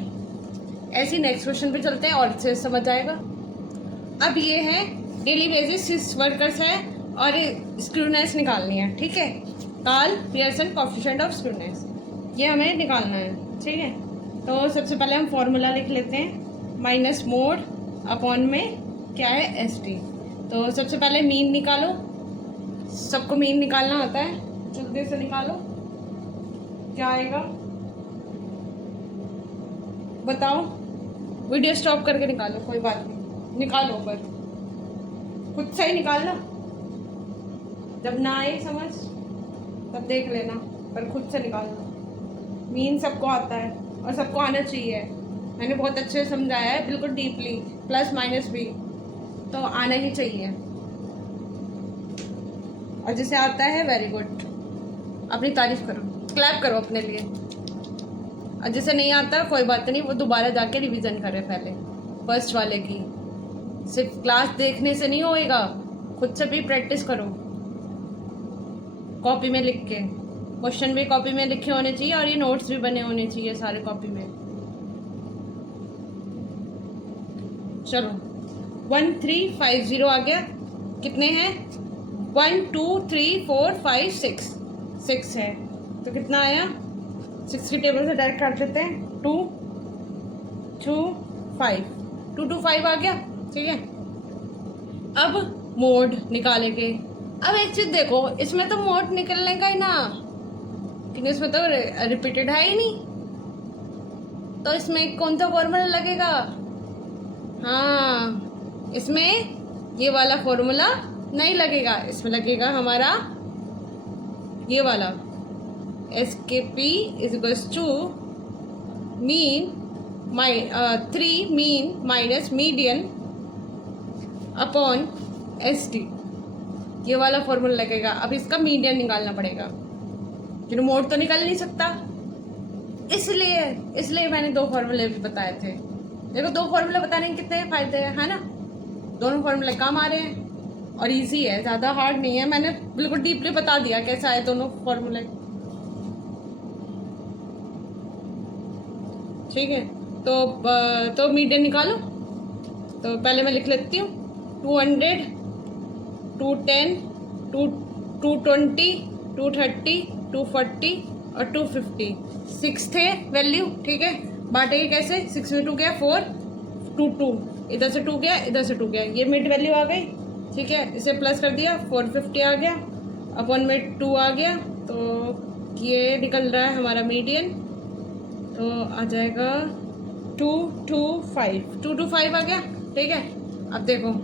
ऐसे नेक्स्ट क्वेश्चन पे चलते हैं और अच्छे से समझ आएगा। अब ये है डेली बेसिस 6 वर्कर्स है और स्क्रूनेस निकालनी है, ठीक है, कार्ल पियर्सन कोएफिशिएंट ऑफ स्क्रूनेस, ये हमें निकालना है, ठीक है। तो सबसे पहले हम फॉर्मूला लिख लेते हैं, माइनस मोड अपॉन में क्या है एस टी। तो सबसे पहले मीन निकालो, सबको मीन निकालना आता है, जल्दी से निकालो क्या आएगा बताओ, वीडियो स्टॉप करके निकालो, कोई बात नहीं, निकालो, पर खुद से ही निकालना, जब ना आए समझ तब देख लेना, पर खुद से निकालना। मीन सबको आता है और सबको आना चाहिए, मैंने बहुत अच्छे से समझाया है, बिल्कुल डीपली, प्लस माइनस भी, तो आना ही चाहिए, और जिसे आता है वेरी गुड, अपनी तारीफ करो, क्लैप करो अपने लिए। और जिसे नहीं आता कोई बात नहीं, वो दोबारा जाके रिवीजन करे पहले फर्स्ट वाले की। सिर्फ क्लास देखने से नहीं होएगा, खुद से भी प्रैक्टिस करो, कॉपी में लिख के। क्वेश्चन भी कॉपी में लिखे होने चाहिए और ये नोट्स भी बने होने चाहिए सारे कॉपी में। चलो 1350 आ गया। कितने हैं? 1 2 3 4 5 6 6 है, तो कितना आया? 6 की टेबल से डायरेक्ट काट लेते हैं। 2 2 5 2 2 5 आ गया। ठीक है, अब मोड निकालेंगे। अब एक चीज देखो, इसमें तो मोड निकलने का ही ना, क्योंकि इसमें तो रिपीटेड है ही नहीं, तो इसमें कौन सा फॉर्मूला लगेगा? हाँ, इसमें ये वाला फॉर्मूला नहीं लगेगा, इसमें लगेगा हमारा ये वाला SKP is to mean 3 mean minus median upon ST, ये वाला फॉर्मूला लगेगा। अब इसका मीडियन निकालना पड़ेगा, क्योंकि मोड तो निकाल नहीं सकता, इसलिए मैंने 2 फॉर्मूले भी बताए थे। देखो 2 फॉर्मूले बताने के कितने फायदे हैं, है ना? दोनों फॉर्मूले काम आ रहे हैं और इजी है, ज़्यादा हार्ड नहीं है। मैंने बिल्कुल डीपली बता दिया कैसा है दोनों फॉर्मूले। ठीक है, तो मीडियन निकालो। तो पहले मैं लिख लेती हूँ 200 210 220 230 240 और 250। 6 थे वैल्यू। ठीक है, बांटेंगे कैसे? 6 में 2 गया 4 2 2, इधर से 2 गया इधर से 2 गया, ये मिड वैल्यू आ गई। ठीक है, इसे प्लस कर दिया 450 आ गया, अपॉन में 2 आ गया, तो ये निकल रहा है हमारा मीडियन, तो आ जाएगा 225 आ गया। ठीक है, अब देखो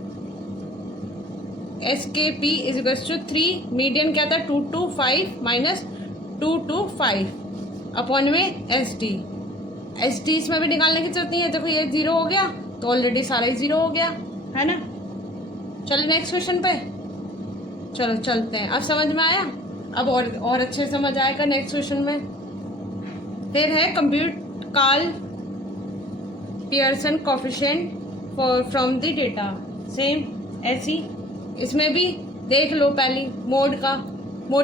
SKP is equals to 3, median क्या था? 225 माइनस 225 अपॉन में ST इसमें भी निकालने की जरूरत नहीं है। देखो ये 0 हो गया, तो ऑलरेडी सारा ही 0 हो गया, है ना? चलो नेक्स्ट क्वेश्चन पे चलो चलते हैं। अब समझ में आया? अब और अच्छे समझ आएगा नेक्स्ट क्वेश्चन में। फिर है compute Karl Pearson coefficient from the data. Same ऐसी इसमें भी देख लो, पहली मोड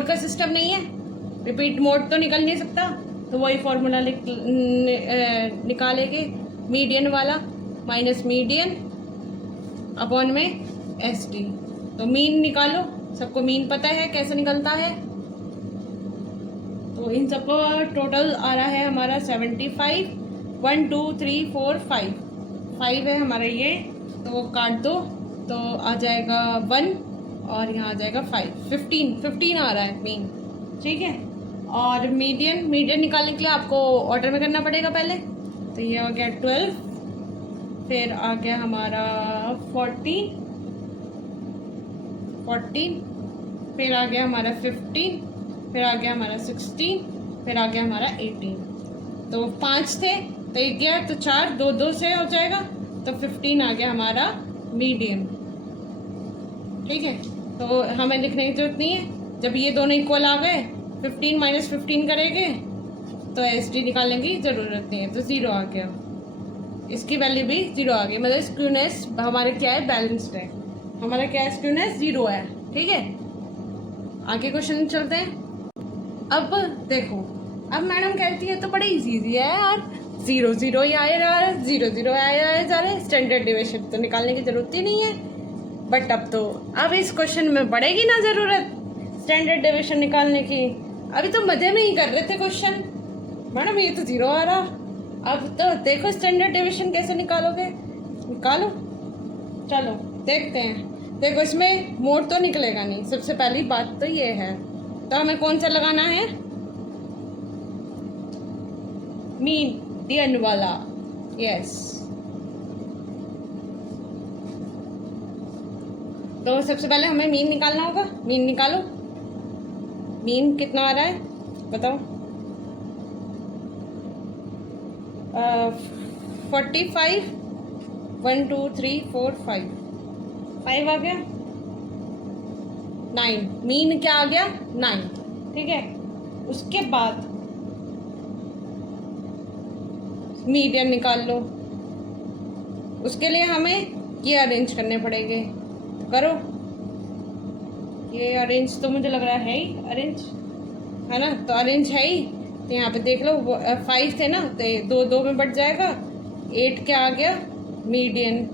का सिस्टम नहीं है, रिपीट मोड तो निकल नहीं सकता, तो वही फॉर्मूला निकालेंगे, मीडियन वाला माइनस मीडियन अपॉन में ST। तो मीन निकालो, सबको मीन पता है कैसे निकलता है, तो इन सबको टोटल आ रहा है हमारा 75। 1 2 3 4 5 है हमारा ये, तो काट दो, तो आ जाएगा 1 और यहाँ आ जाएगा 5 15 आ रहा है मीन। ठीक है, और मीडियन निकालने के लिए आपको ऑर्डर में करना पड़ेगा पहले, तो ये आ गया 12, फिर आ गया हमारा 14, फिर आ गया हमारा 15, फिर आ गया हमारा 16, फिर आ गया हमारा 18। तो 5 थे, तो 1 गया तो 4, 2 से हो जाएगा, तो 15 आ गया हमारा मीडियन। ठीक है, तो हमें लिखने की जरूरत नहीं है, जब ये दोनों इक्वल आ गए 15 माइनस 15 करेंगे तो ST निकालने की ज़रूरत नहीं है, तो 0 आ गया, इसकी वैल्यू भी 0 आ गई, मतलब स्क्यूनेस हमारे क्या है? बैलेंस्ड है, हमारा क्या है? स्क्यूनेस 0 है। ठीक है, आगे क्वेश्चन चलते हैं। अब देखो, अब मैडम कहती है तो बड़ा इजी है यार, 0 0 ही आए जा रहे, 0 0 आए जा रहे, स्टैंडर्ड डिविएशन तो निकालने की जरूरत ही नहीं है। बट अब इस क्वेश्चन में पड़ेगी ना ज़रूरत स्टैंडर्ड डिविएशन निकालने की। अभी तो मजे में ही कर रहे थे क्वेश्चन, मैडम ये तो 0 आ रहा, अब तो देखो स्टैंडर्ड डिविएशन कैसे निकालोगे, निकालो। चलो देखते हैं। देखो इसमें मोड तो निकलेगा नहीं, सबसे पहली बात तो ये है, तो हमें कौन सा लगाना है? मीडियन वाला, यस। तो सबसे पहले हमें मीन निकालना होगा, मीन निकालो। मीन कितना आ रहा है बताओ? 45 1 2 3 4 5 5 आ गया, 9, मीन क्या आ गया 9, ठीक है। उसके बाद मीडियन निकाल लो, उसके लिए हमें ये अरेंज करने पड़ेंगे, करो। ये अरेंज तो मुझे लग रहा है ही अरेंज, है ना, तो अरेंज है ही। तो यहाँ पे देख लो 5 थे ना, तो 2 2 में बढ़ जाएगा, 8 क्या आ गया मीडियन,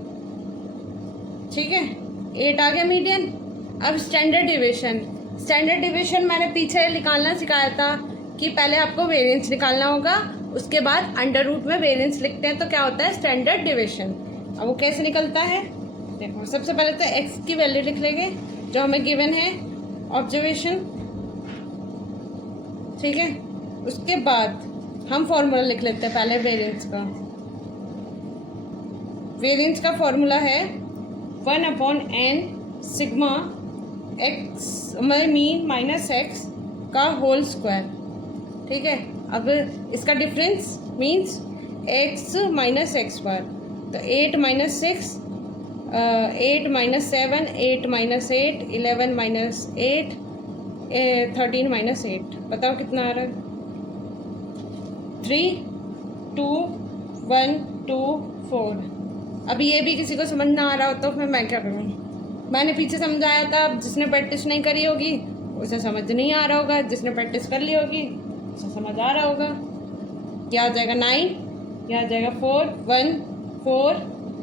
ठीक है, 8 आ गया मीडियन। अब स्टैंडर्ड डिविएशन, स्टैंडर्ड डिविएशन मैंने पीछे निकालना सिखाया था कि पहले आपको वेरिएंस निकालना होगा, उसके बाद अंडर रूट में वेरिएंस लिखते हैं तो क्या होता है स्टैंडर्ड डिविएशन। अब वो कैसे निकलता है देखो, सबसे पहले तो एक्स की वैल्यू लिख लेंगे जो हमें गिवन है ऑब्जर्वेशन, ठीक है। उसके बाद हम फॉर्मूला लिख लेते हैं पहले वेरिएंस का। वेरिएंस का फॉर्मूला है 1/n sigma x mean minus x का होल स्क्वायर, ठीक है। अब इसका difference means x minus x bar, तो 8 minus 6, 8 minus 7, 8 minus 8, 11 minus 8, 13 minus 8, बताओ कितना आ रहा है। 3 2 1 2 4। अब ये भी किसी को समझ ना आ रहा हो तो फिर मैं क्या करूँ, मैंने पीछे समझाया था, अब जिसने प्रैक्टिस नहीं करी होगी उसे समझ नहीं आ रहा होगा, जिसने प्रैक्टिस कर ली होगी उसे समझ आ रहा होगा। क्या आ जाएगा 9, क्या आ जाएगा 4 1 4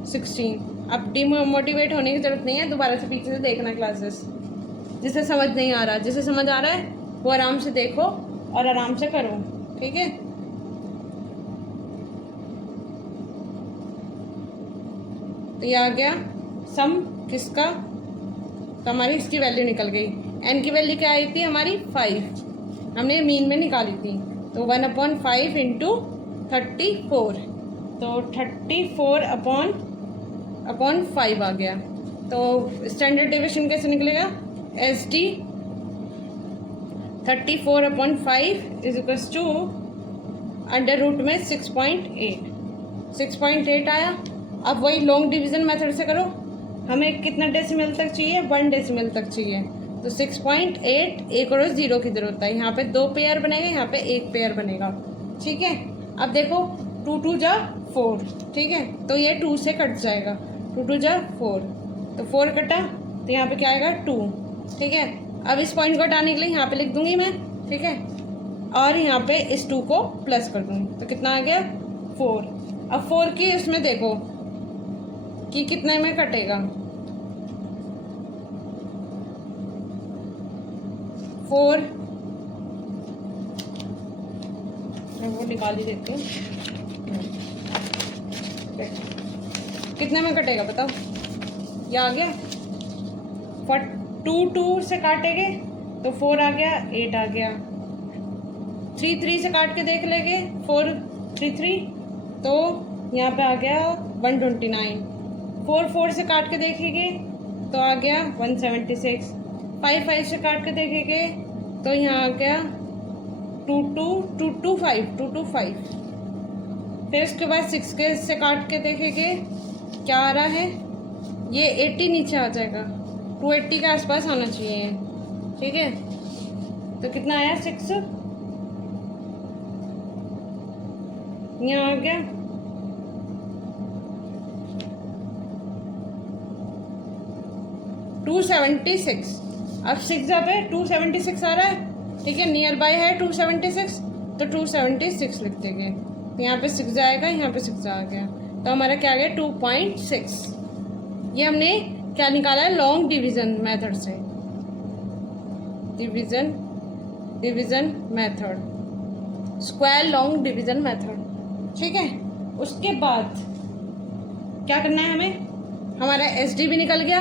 16। अब डिमोटिवेट होने की जरूरत नहीं है, दोबारा से पीछे से देखना क्लासेस। जिसे समझ नहीं आ रहा, जिसे समझ आ रहा है वो आराम से देखो और आराम से करो, ठीक है। तो ये आ गया सम किसका, तो हमारी इसकी वैल्यू निकल गई। एन की वैल्यू क्या आई थी हमारी 5, हमने मीन में निकाली थी, तो 1/5 इंटू 34, तो 34 अपॉन 5 आ गया। तो स्टैंडर्ड डिविएशन कैसे निकलेगा, S D 34/5 is equals to under root में 6.8, 6.8 आया। अब वही लॉन्ग डिवीजन मेथड से करो, हमें कितना डेसिमल तक चाहिए, 1 डेसिमल तक चाहिए, तो 6.8 एक और 0 की जरूरत है, यहाँ पे 2 पेयर बनेगा, यहाँ पे 1 पेयर बनेगा, ठीक है। अब देखो 2 2 जा 4, ठीक है, तो ये 2 से कट जाएगा, 2 2 जा 4, तो 4 कटा, तो यहाँ पे क्या आएगा 2, ठीक है। अब इस पॉइंट को हटाने के लिए यहाँ पे लिख दूंगी मैं, ठीक है, और यहाँ पे इस 2 को प्लस कर दूंगी, तो कितना आ गया 4। अब 4 की इसमें देखो कि कितने में कटेगा, 4 मैं वो निकाल ही देती हूँ, कितने में कटेगा बताओ, ये आ गया 2 2 से काटेंगे तो 4 आ गया, 8 आ गया, 3 3 से काट के देख लेंगे 4 3 3, तो यहाँ पे आ गया 129, 4 4 से काट के देखेंगे तो आ गया 176, 5 5 से काट के देखेंगे तो यहाँ आ गया 225, फिर उसके बाद 6 के से काट के देखेंगे क्या आ रहा है, ये 80 नीचे आ जाएगा, 280 के आसपास आना चाहिए, ठीक है। तो कितना आया 6, यहाँ आ गया 276। अब 6 जहाँ पे 276 आ रहा है, ठीक है, नियर बाय है 276, तो 276 लिख देंगे, तो यहाँ पे 6 जाएगा, यहाँ पे 6 आ गया, तो हमारा क्या आ गया 2.6। ये हमने क्या निकाला है लॉन्ग डिवीजन मेथड से, division method, square long division method, ठीक है। उसके बाद क्या करना है हमें, हमारा एस डी भी निकल गया,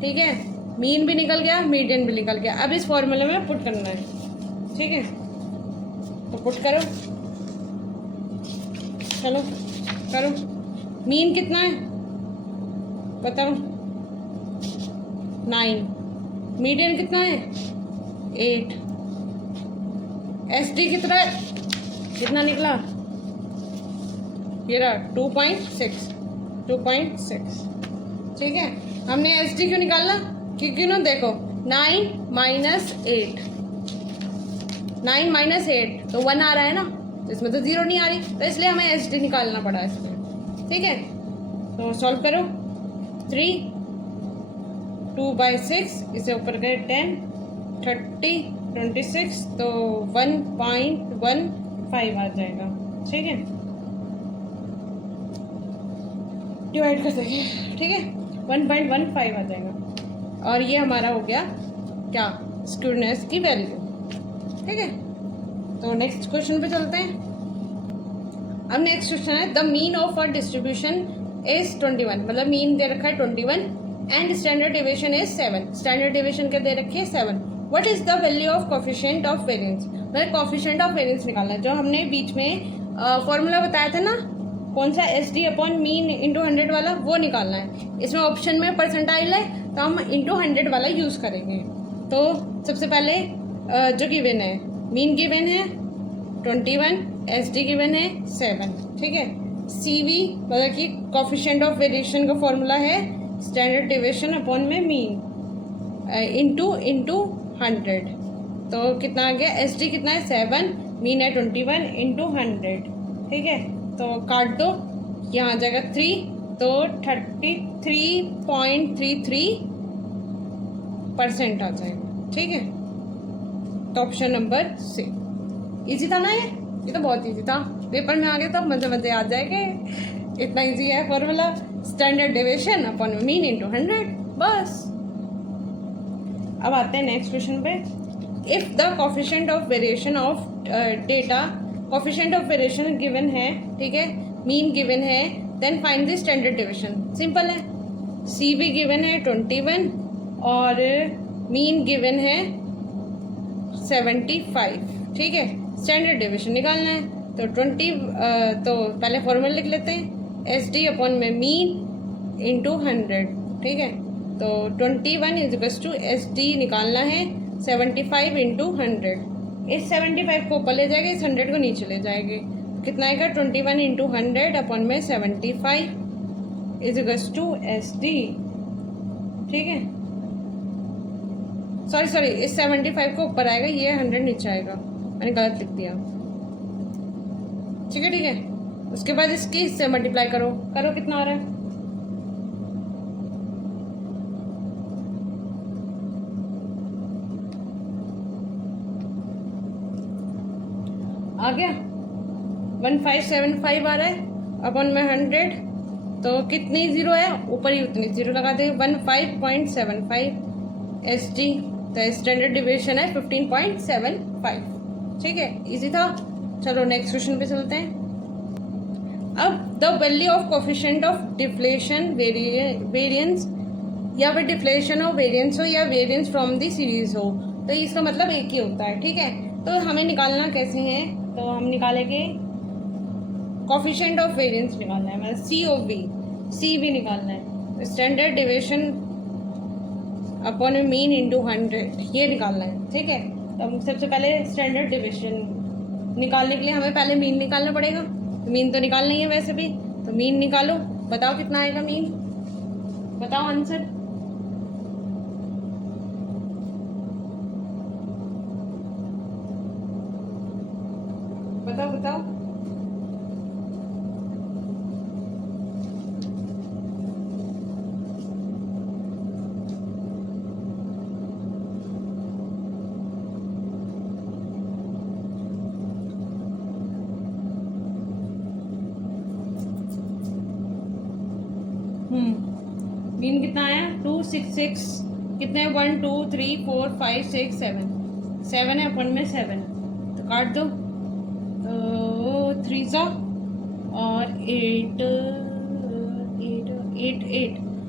ठीक है, मीन भी निकल गया, मीडियन भी निकल गया। अब इस फॉर्मूले में पुट करना है, ठीक है, तो पुट करो, चलो करो। मीन कितना है बताओ 9, मीडियन कितना है 8, एस डी कितना है, कितना निकला ये रहा 2.6, ठीक है। हमने एस डी क्यों निकालना, क्योंकि ना देखो 9 माइनस 8, 9 माइनस 8 तो 1 आ रहा है ना, तो इसमें तो 0 नहीं आ रही, तो इसलिए हमें एस डी निकालना पड़ा इसमें। ठीक है, तो सॉल्व करो। 3 2/6, इसे ऊपर गए 10 30 26, तो 1.15 आ जाएगा। ठीक है, डिवाइड कर देंगे। ठीक है, 1.15 आ जाएगा, और ये हमारा हो गया क्या, स्क्यूनेस की वैल्यू। ठीक है, तो नेक्स्ट क्वेश्चन पे चलते हैं। अब नेक्स्ट क्वेश्चन है the mean of a distribution is 21, मतलब मीन दे रखा है 21 and standard deviation is 7। Standard deviation क्या दे रखी है, 7। What is the value of coefficient of variance, मतलब कोफिशिएंट ऑफ वेरिएंस निकालना है। जो हमने बीच में फॉर्मूला बताया था ना, कौन सा, S D upon mean into 100 वाला, वो निकालना है। इसमें ऑप्शन में परसेंटाइल है, तो हम इंटू 100 वाला यूज़ करेंगे। तो सबसे पहले जो गिवन है, मीन गिवन है 21, एस डी गिवन है 7। ठीक है, सी वी मतलब कि कोफिशिएंट ऑफ वेरिएशन का फॉर्मूला है स्टैंडर्ड डेविएशन अपॉन में मीन इंटू 100। तो कितना आ गया, एस डी कितना है 7, मीन है 21 इंटू 100। ठीक है, तो काट दो, यहाँ आ जाएगा 3, तो 33.33% आ जाएगा। ठीक है, तो ऑप्शन नंबर सी। इजी था ना ये तो बहुत इजी था, पेपर में आ गया तो मजे मजे आ जाएंगे। इतना इजी है formula, standard deviation upon mean into 100, बस। अब आते हैं नेक्स्ट क्वेश्चन पे। If the coefficient of variation of data, coefficient of variation given है, ठीक है, मीन गिवन है, then find the standard deviation. Simple है, सी भी गिवन है 21 और मीन गिवन है 75। ठीक है, स्टैंडर्ड डेविएशन निकालना है, तो 20 तो पहले फॉर्मूला लिख लेते हैं, एस डी अपॉन में मीन इंटू 100। ठीक है, तो 21 is equals to S D निकालना है 75 इंटू 100। इस 75 को ऊपर ले जाएंगे, इस 100 को नीचे ले जाएंगे, कितना आएगा 21 इंटू 100 अपॉन में 75 is equals to S D. ठीक है, सॉरी इस 75 को ऊपर आएगा, ये 100 नीचे आएगा, मैंने गलत लिख दिया। ठीक है, उसके बाद इसकी इससे मल्टीप्लाई करो कितना आ रहा है, आ गया 1575 आ रहा है अपॉन में 100, तो कितनी जीरो है, ऊपर ही उतनी जीरो लगा देंगे, 15.75 एस डी, तो स्टैंडर्ड डेविएशन है 15.75। ठीक है, इजी था। चलो नेक्स्ट क्वेश्चन पे चलते हैं। अब the value of coefficient of deflation variance, या फिर डिफ्लेशन ऑफ वेरिएंस हो या वेरिएंस फ्रॉम द सीरीज हो, तो इसका मतलब एक ही होता है। ठीक है, तो हमें निकालना कैसे है, तो हम निकालेंगे कोफिशिएंट ऑफ वेरिएंस निकालना है, मतलब सी भी निकालना है, standard deviation upon mean into 100 ये निकालना है। ठीक है, तो हम सबसे पहले स्टैंडर्ड डेविएशन निकालने के लिए हमें पहले मीन निकालना पड़ेगा, तो मीन तो निकालना ही है वैसे भी, तो मीन निकालो, बताओ कितना आएगा मीन, बताओ आंसर। बताओ मीन कितना आया 266, कितने 1 2 3 4 5 6 7 है अपन में 7, तो काट दो, तो 3 सा और 8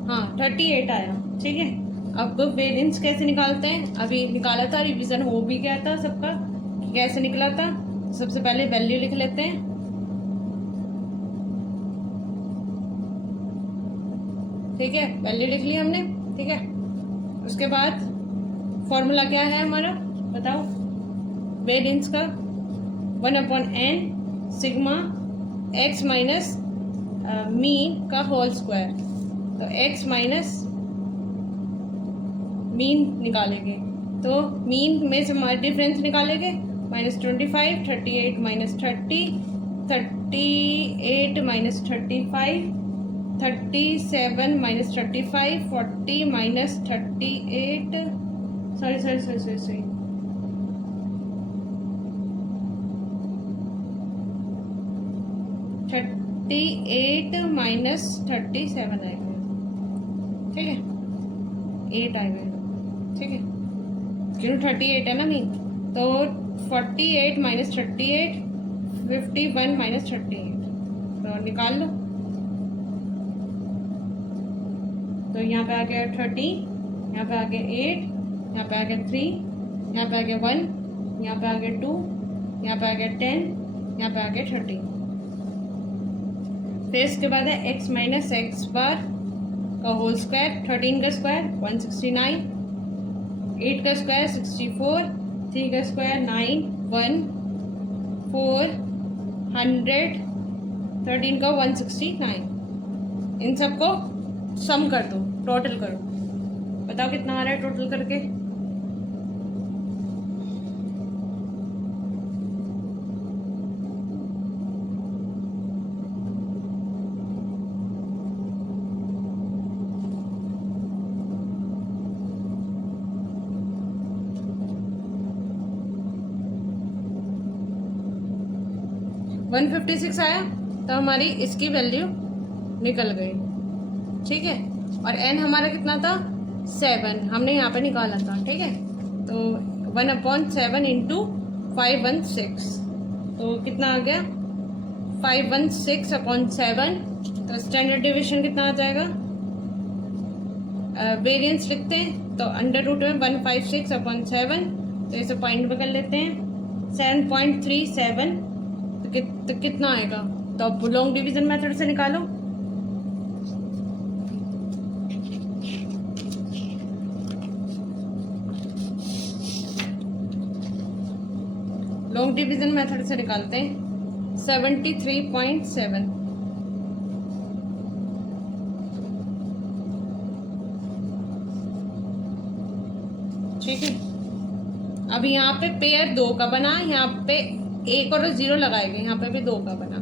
हाँ 38 आया। ठीक है, अब वेरिएंस कैसे निकालते हैं, अभी निकाला था, रिवीजन हो भी गया था सबका कि कैसे निकला था। सबसे पहले वैल्यू लिख लेते हैं, ठीक है, वैल्यू लिख ली हमने। ठीक है, उसके बाद फॉर्मूला क्या है हमारा, बताओ, वेरिएंस का 1/n sigma x minus mean का होल स्क्वायर, तो x माइनस मीन निकालेंगे। तो मीन में से हमारे डिफरेंस निकालेंगे, -25, 38 minus 30, 38 minus 35, 37 minus 35, 40 minus 38, sorry 38 minus 37 आएगा, ठीक है, 8 आएगा, ठीक है, क्यों 38 है ना मीन। तो 48 माइनस 38, 51 माइनस 38, तो निकाल लो। तो यहाँ पे आ गया 30, यहाँ पे आ गया 8, यहाँ पे आ गया 3, यहाँ पे आ गया 1, यहाँ पे आ गया 2, यहाँ पे आ गया 10, यहाँ पे आ गया 30। फिर इसके बाद है x माइनस एक्स बार का होल स्क्वायर, 13 का स्क्वायर 169, 8 का स्क्वायर 64, 3 का स्क्वायर 9, 1, 4, 100, 13 का 169। इन सबको सम कर दो, टोटल करो, बताओ कितना आ रहा है टोटल करके। वन 156 आया, तो हमारी इसकी वैल्यू निकल गई, ठीक है। और n हमारा कितना था 7, हमने यहाँ पे निकाला था, ठीक है। तो 1/7 इंटू 516, तो कितना आ गया 516/7। तो स्टैंडर्ड डिवीजन कितना आ जाएगा, वेरिएंस लिखते हैं तो √में 156/7, तो इसे पॉइंट में कर लेते हैं 7.37, तो कितना आएगा। तो अब लॉन्ग डिवीजन मेथड से निकालो। लॉन्ग डिवीजन मेथड से निकालते हैं 73.7, ठीक है। अब यहाँ पे पेयर 2 का बना, यहाँ पे 1 और 0 लगाए गए, यहाँ पे भी 2 का बना,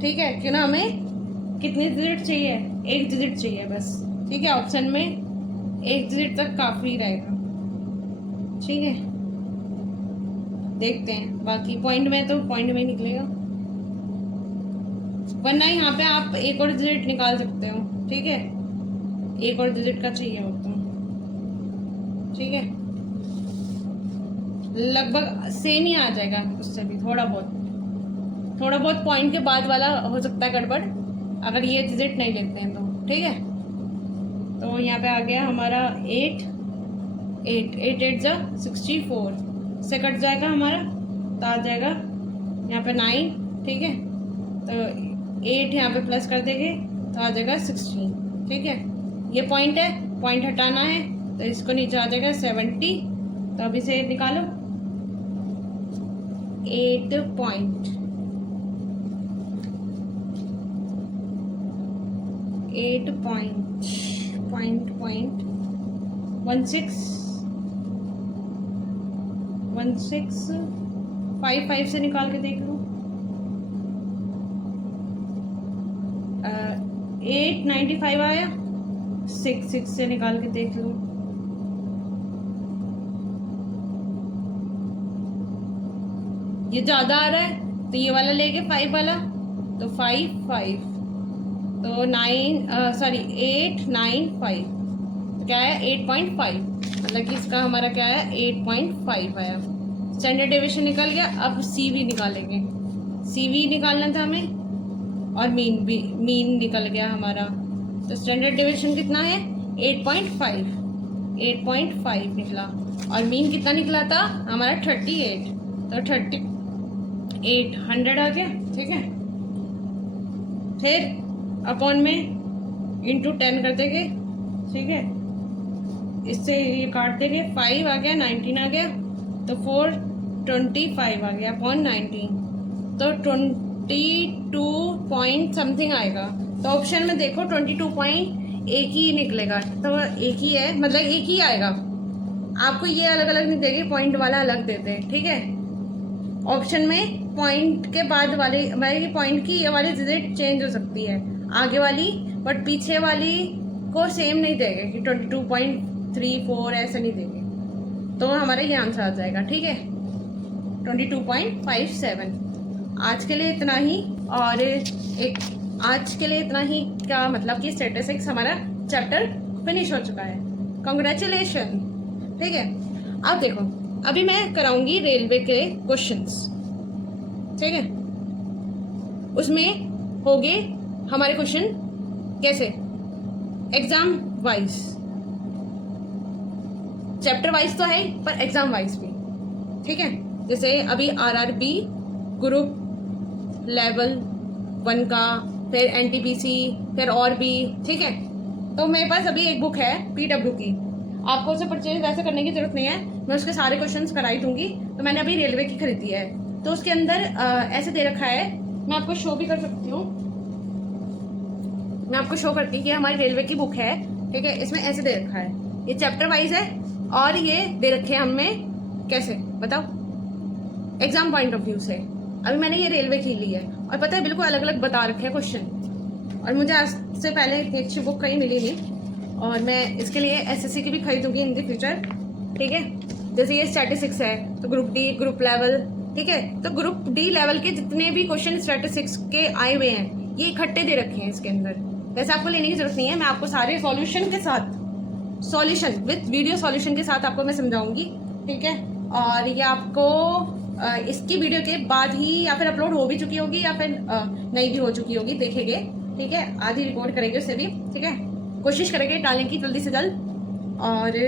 ठीक है। क्यों ना, हमें कितनी डिजिट चाहिए, 1 डिजिट चाहिए बस, ठीक है। ऑप्शन में 1 डिजिट तक काफी रहेगा, ठीक है। देखते हैं बाकी पॉइंट में, तो पॉइंट में ही निकलेगा, वरना यहाँ पे आप 1 और डिजिट निकाल सकते हो, ठीक है। 1 और डिजिट का चाहिए हो तो, ठीक है। लगभग सेम ही आ जाएगा, उससे भी थोड़ा बहुत पॉइंट के बाद वाला हो सकता है गड़बड़, अगर ये डिजिट नहीं लेते हैं तो, ठीक है। तो यहाँ पे आ गया हमारा 8 8 जा 64 से कट जाएगा हमारा, तो आ जाएगा यहाँ पे 9, ठीक है। तो 8 यहाँ पे प्लस कर देंगे तो आ जाएगा 16, ठीक है। ये पॉइंट है, पॉइंट हटाना है तो इसको नीचे आ जाएगा 70, तो अभी से निकालो 8 पॉइंट 1655 से निकाल के देख लो। 895 आया, 6 से निकाल के देख लो। ये ज्यादा आ रहा है तो ये वाला लेके 5 वाला, तो 5 तो 895, तो क्या है 8.5, मतलब कि इसका हमारा क्या है 8.5 आया। स्टैंडर्ड डेविएशन निकल गया। अब CV निकालेंगे, CV निकालना था हमें, और मीन निकल गया हमारा। तो स्टैंडर्ड डेविएशन कितना है 8.5 निकला, और मीन कितना निकला था हमारा 38, तो 3800 आ गया, ठीक है। फिर अपॉन में इंटू 10 कर देंगे, ठीक है। इससे ये काट देंगे, 5 आ गया, 19 आ गया, तो 425 आ गया अपॉन 19, तो 22 पॉइंट समथिंग आएगा। तो ऑप्शन में देखो 22 पॉइंट एक ही निकलेगा, तो एक ही है, मतलब एक ही आएगा, आपको ये अलग अलग नहीं देगी, पॉइंट वाला अलग देते हैं, ठीक है। ऑप्शन में पॉइंट के बाद वाले पॉइंट की ये वाली डिजिट चेंज हो सकती है आगे वाली, बट पीछे वाली को सेम नहीं देंगे कि 22.34 ऐसा नहीं देंगे। तो हमारा ये आंसर आ जाएगा, ठीक है, 22.57। आज के लिए इतना ही, और आज के लिए इतना ही क्या मतलब कि स्टैटिस्टिक्स हमारा चैप्टर फिनिश हो चुका है। कॉन्ग्रेचुलेशन, ठीक है। अब देखो, अभी मैं कराऊंगी रेलवे के क्वेश्चंस, ठीक है। उसमें होंगे हमारे क्वेश्चन कैसे, एग्जाम वाइज, चैप्टर वाइज तो है पर एग्जाम वाइज भी, ठीक है। जैसे अभी आरआरबी ग्रुप लेवल 1 का, फिर एनटीपीसी, फिर और भी, ठीक है। तो मेरे पास अभी एक बुक है पीडब्ल्यू की, आपको उसे परचेज वैसे करने की जरूरत नहीं है, मैं उसके सारे क्वेश्चंस कराई दूंगी। तो मैंने अभी रेलवे की खरीदी है, तो उसके अंदर ऐसे दे रखा है, मैं आपको शो भी कर सकती हूँ, मैं आपको शो करती हूँ कि हमारी रेलवे की बुक है, ठीक है। इसमें ऐसे दे रखा है, ये चैप्टर वाइज है, और ये दे रखे हैं हमें कैसे, बताओ, एग्जाम पॉइंट ऑफ व्यू से। अभी मैंने ये रेलवे की ली है, और पता है बिल्कुल अलग अलग बता रखे हैं क्वेश्चन, और मुझे आज से पहले इतनी अच्छी बुक कहीं मिली नहीं, और मैं इसके लिए एसएससी की भी खरीदूंगी इन द फ्यूचर, ठीक है। जैसे ये स्टैटिस्टिक्स है, तो ग्रुप डी, ग्रुप लेवल, ठीक है। तो ग्रुप डी लेवल के जितने भी क्वेश्चन स्टैटिस्टिक्स के आए हुए हैं, ये इकट्ठे दे रखे हैं इसके अंदर, वैसे आपको लेने की जरूरत नहीं है, मैं आपको सारे सॉल्यूशन के साथ, सॉल्यूशन विथ वीडियो सॉल्यूशन के साथ आपको मैं समझाऊंगी, ठीक है। और ये आपको इसकी वीडियो के बाद ही या फिर अपलोड हो भी चुकी होगी, या फिर नहीं भी हो चुकी होगी, देखेंगे, ठीक है। आधी रिकॉर्ड करेंगे उससे भी, ठीक है, कोशिश करेंगे डालने की जल्दी से जल्द, और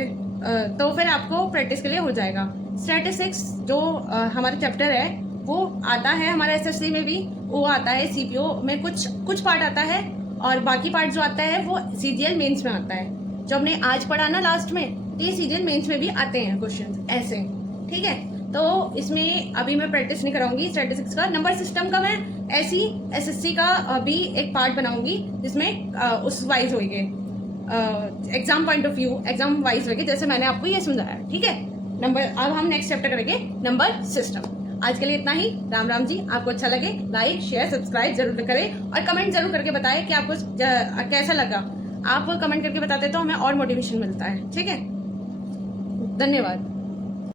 तो फिर आपको प्रैक्टिस के लिए हो जाएगा। स्टैटिस्टिक्स जो हमारा चैप्टर है वो आता है हमारा एसएससी में भी, वो आता है सीपीओ में, कुछ पार्ट आता है, और बाकी पार्ट जो आता है वो सीजीएल मेंस में आता है। जो हमने आज पढ़ा ना लास्ट में, तो ये सीजीएल मेंस में भी आते हैं क्वेश्चन ऐसे, ठीक है। तो इसमें अभी मैं प्रैक्टिस नहीं कराऊंगी स्टैटिस्टिक्स का, नंबर सिस्टम का मैं ऐसी एसएससी का भी एक पार्ट बनाऊंगी, जिसमें उस वाइज होगी, exam point of view, exam wise होगी, जैसे मैंने आपको ये समझाया, ठीक है। नंबर, अब हम नेक्स्ट चैप्टर करेंगे नंबर सिस्टम। आज के लिए इतना ही, राम राम जी। आपको अच्छा लगे लाइक शेयर सब्सक्राइब जरूर करें, और कमेंट जरूर करके बताएं कि आपको कैसा लगा। आप कमेंट करके बताते तो हमें और मोटिवेशन मिलता है, ठीक है। धन्यवाद।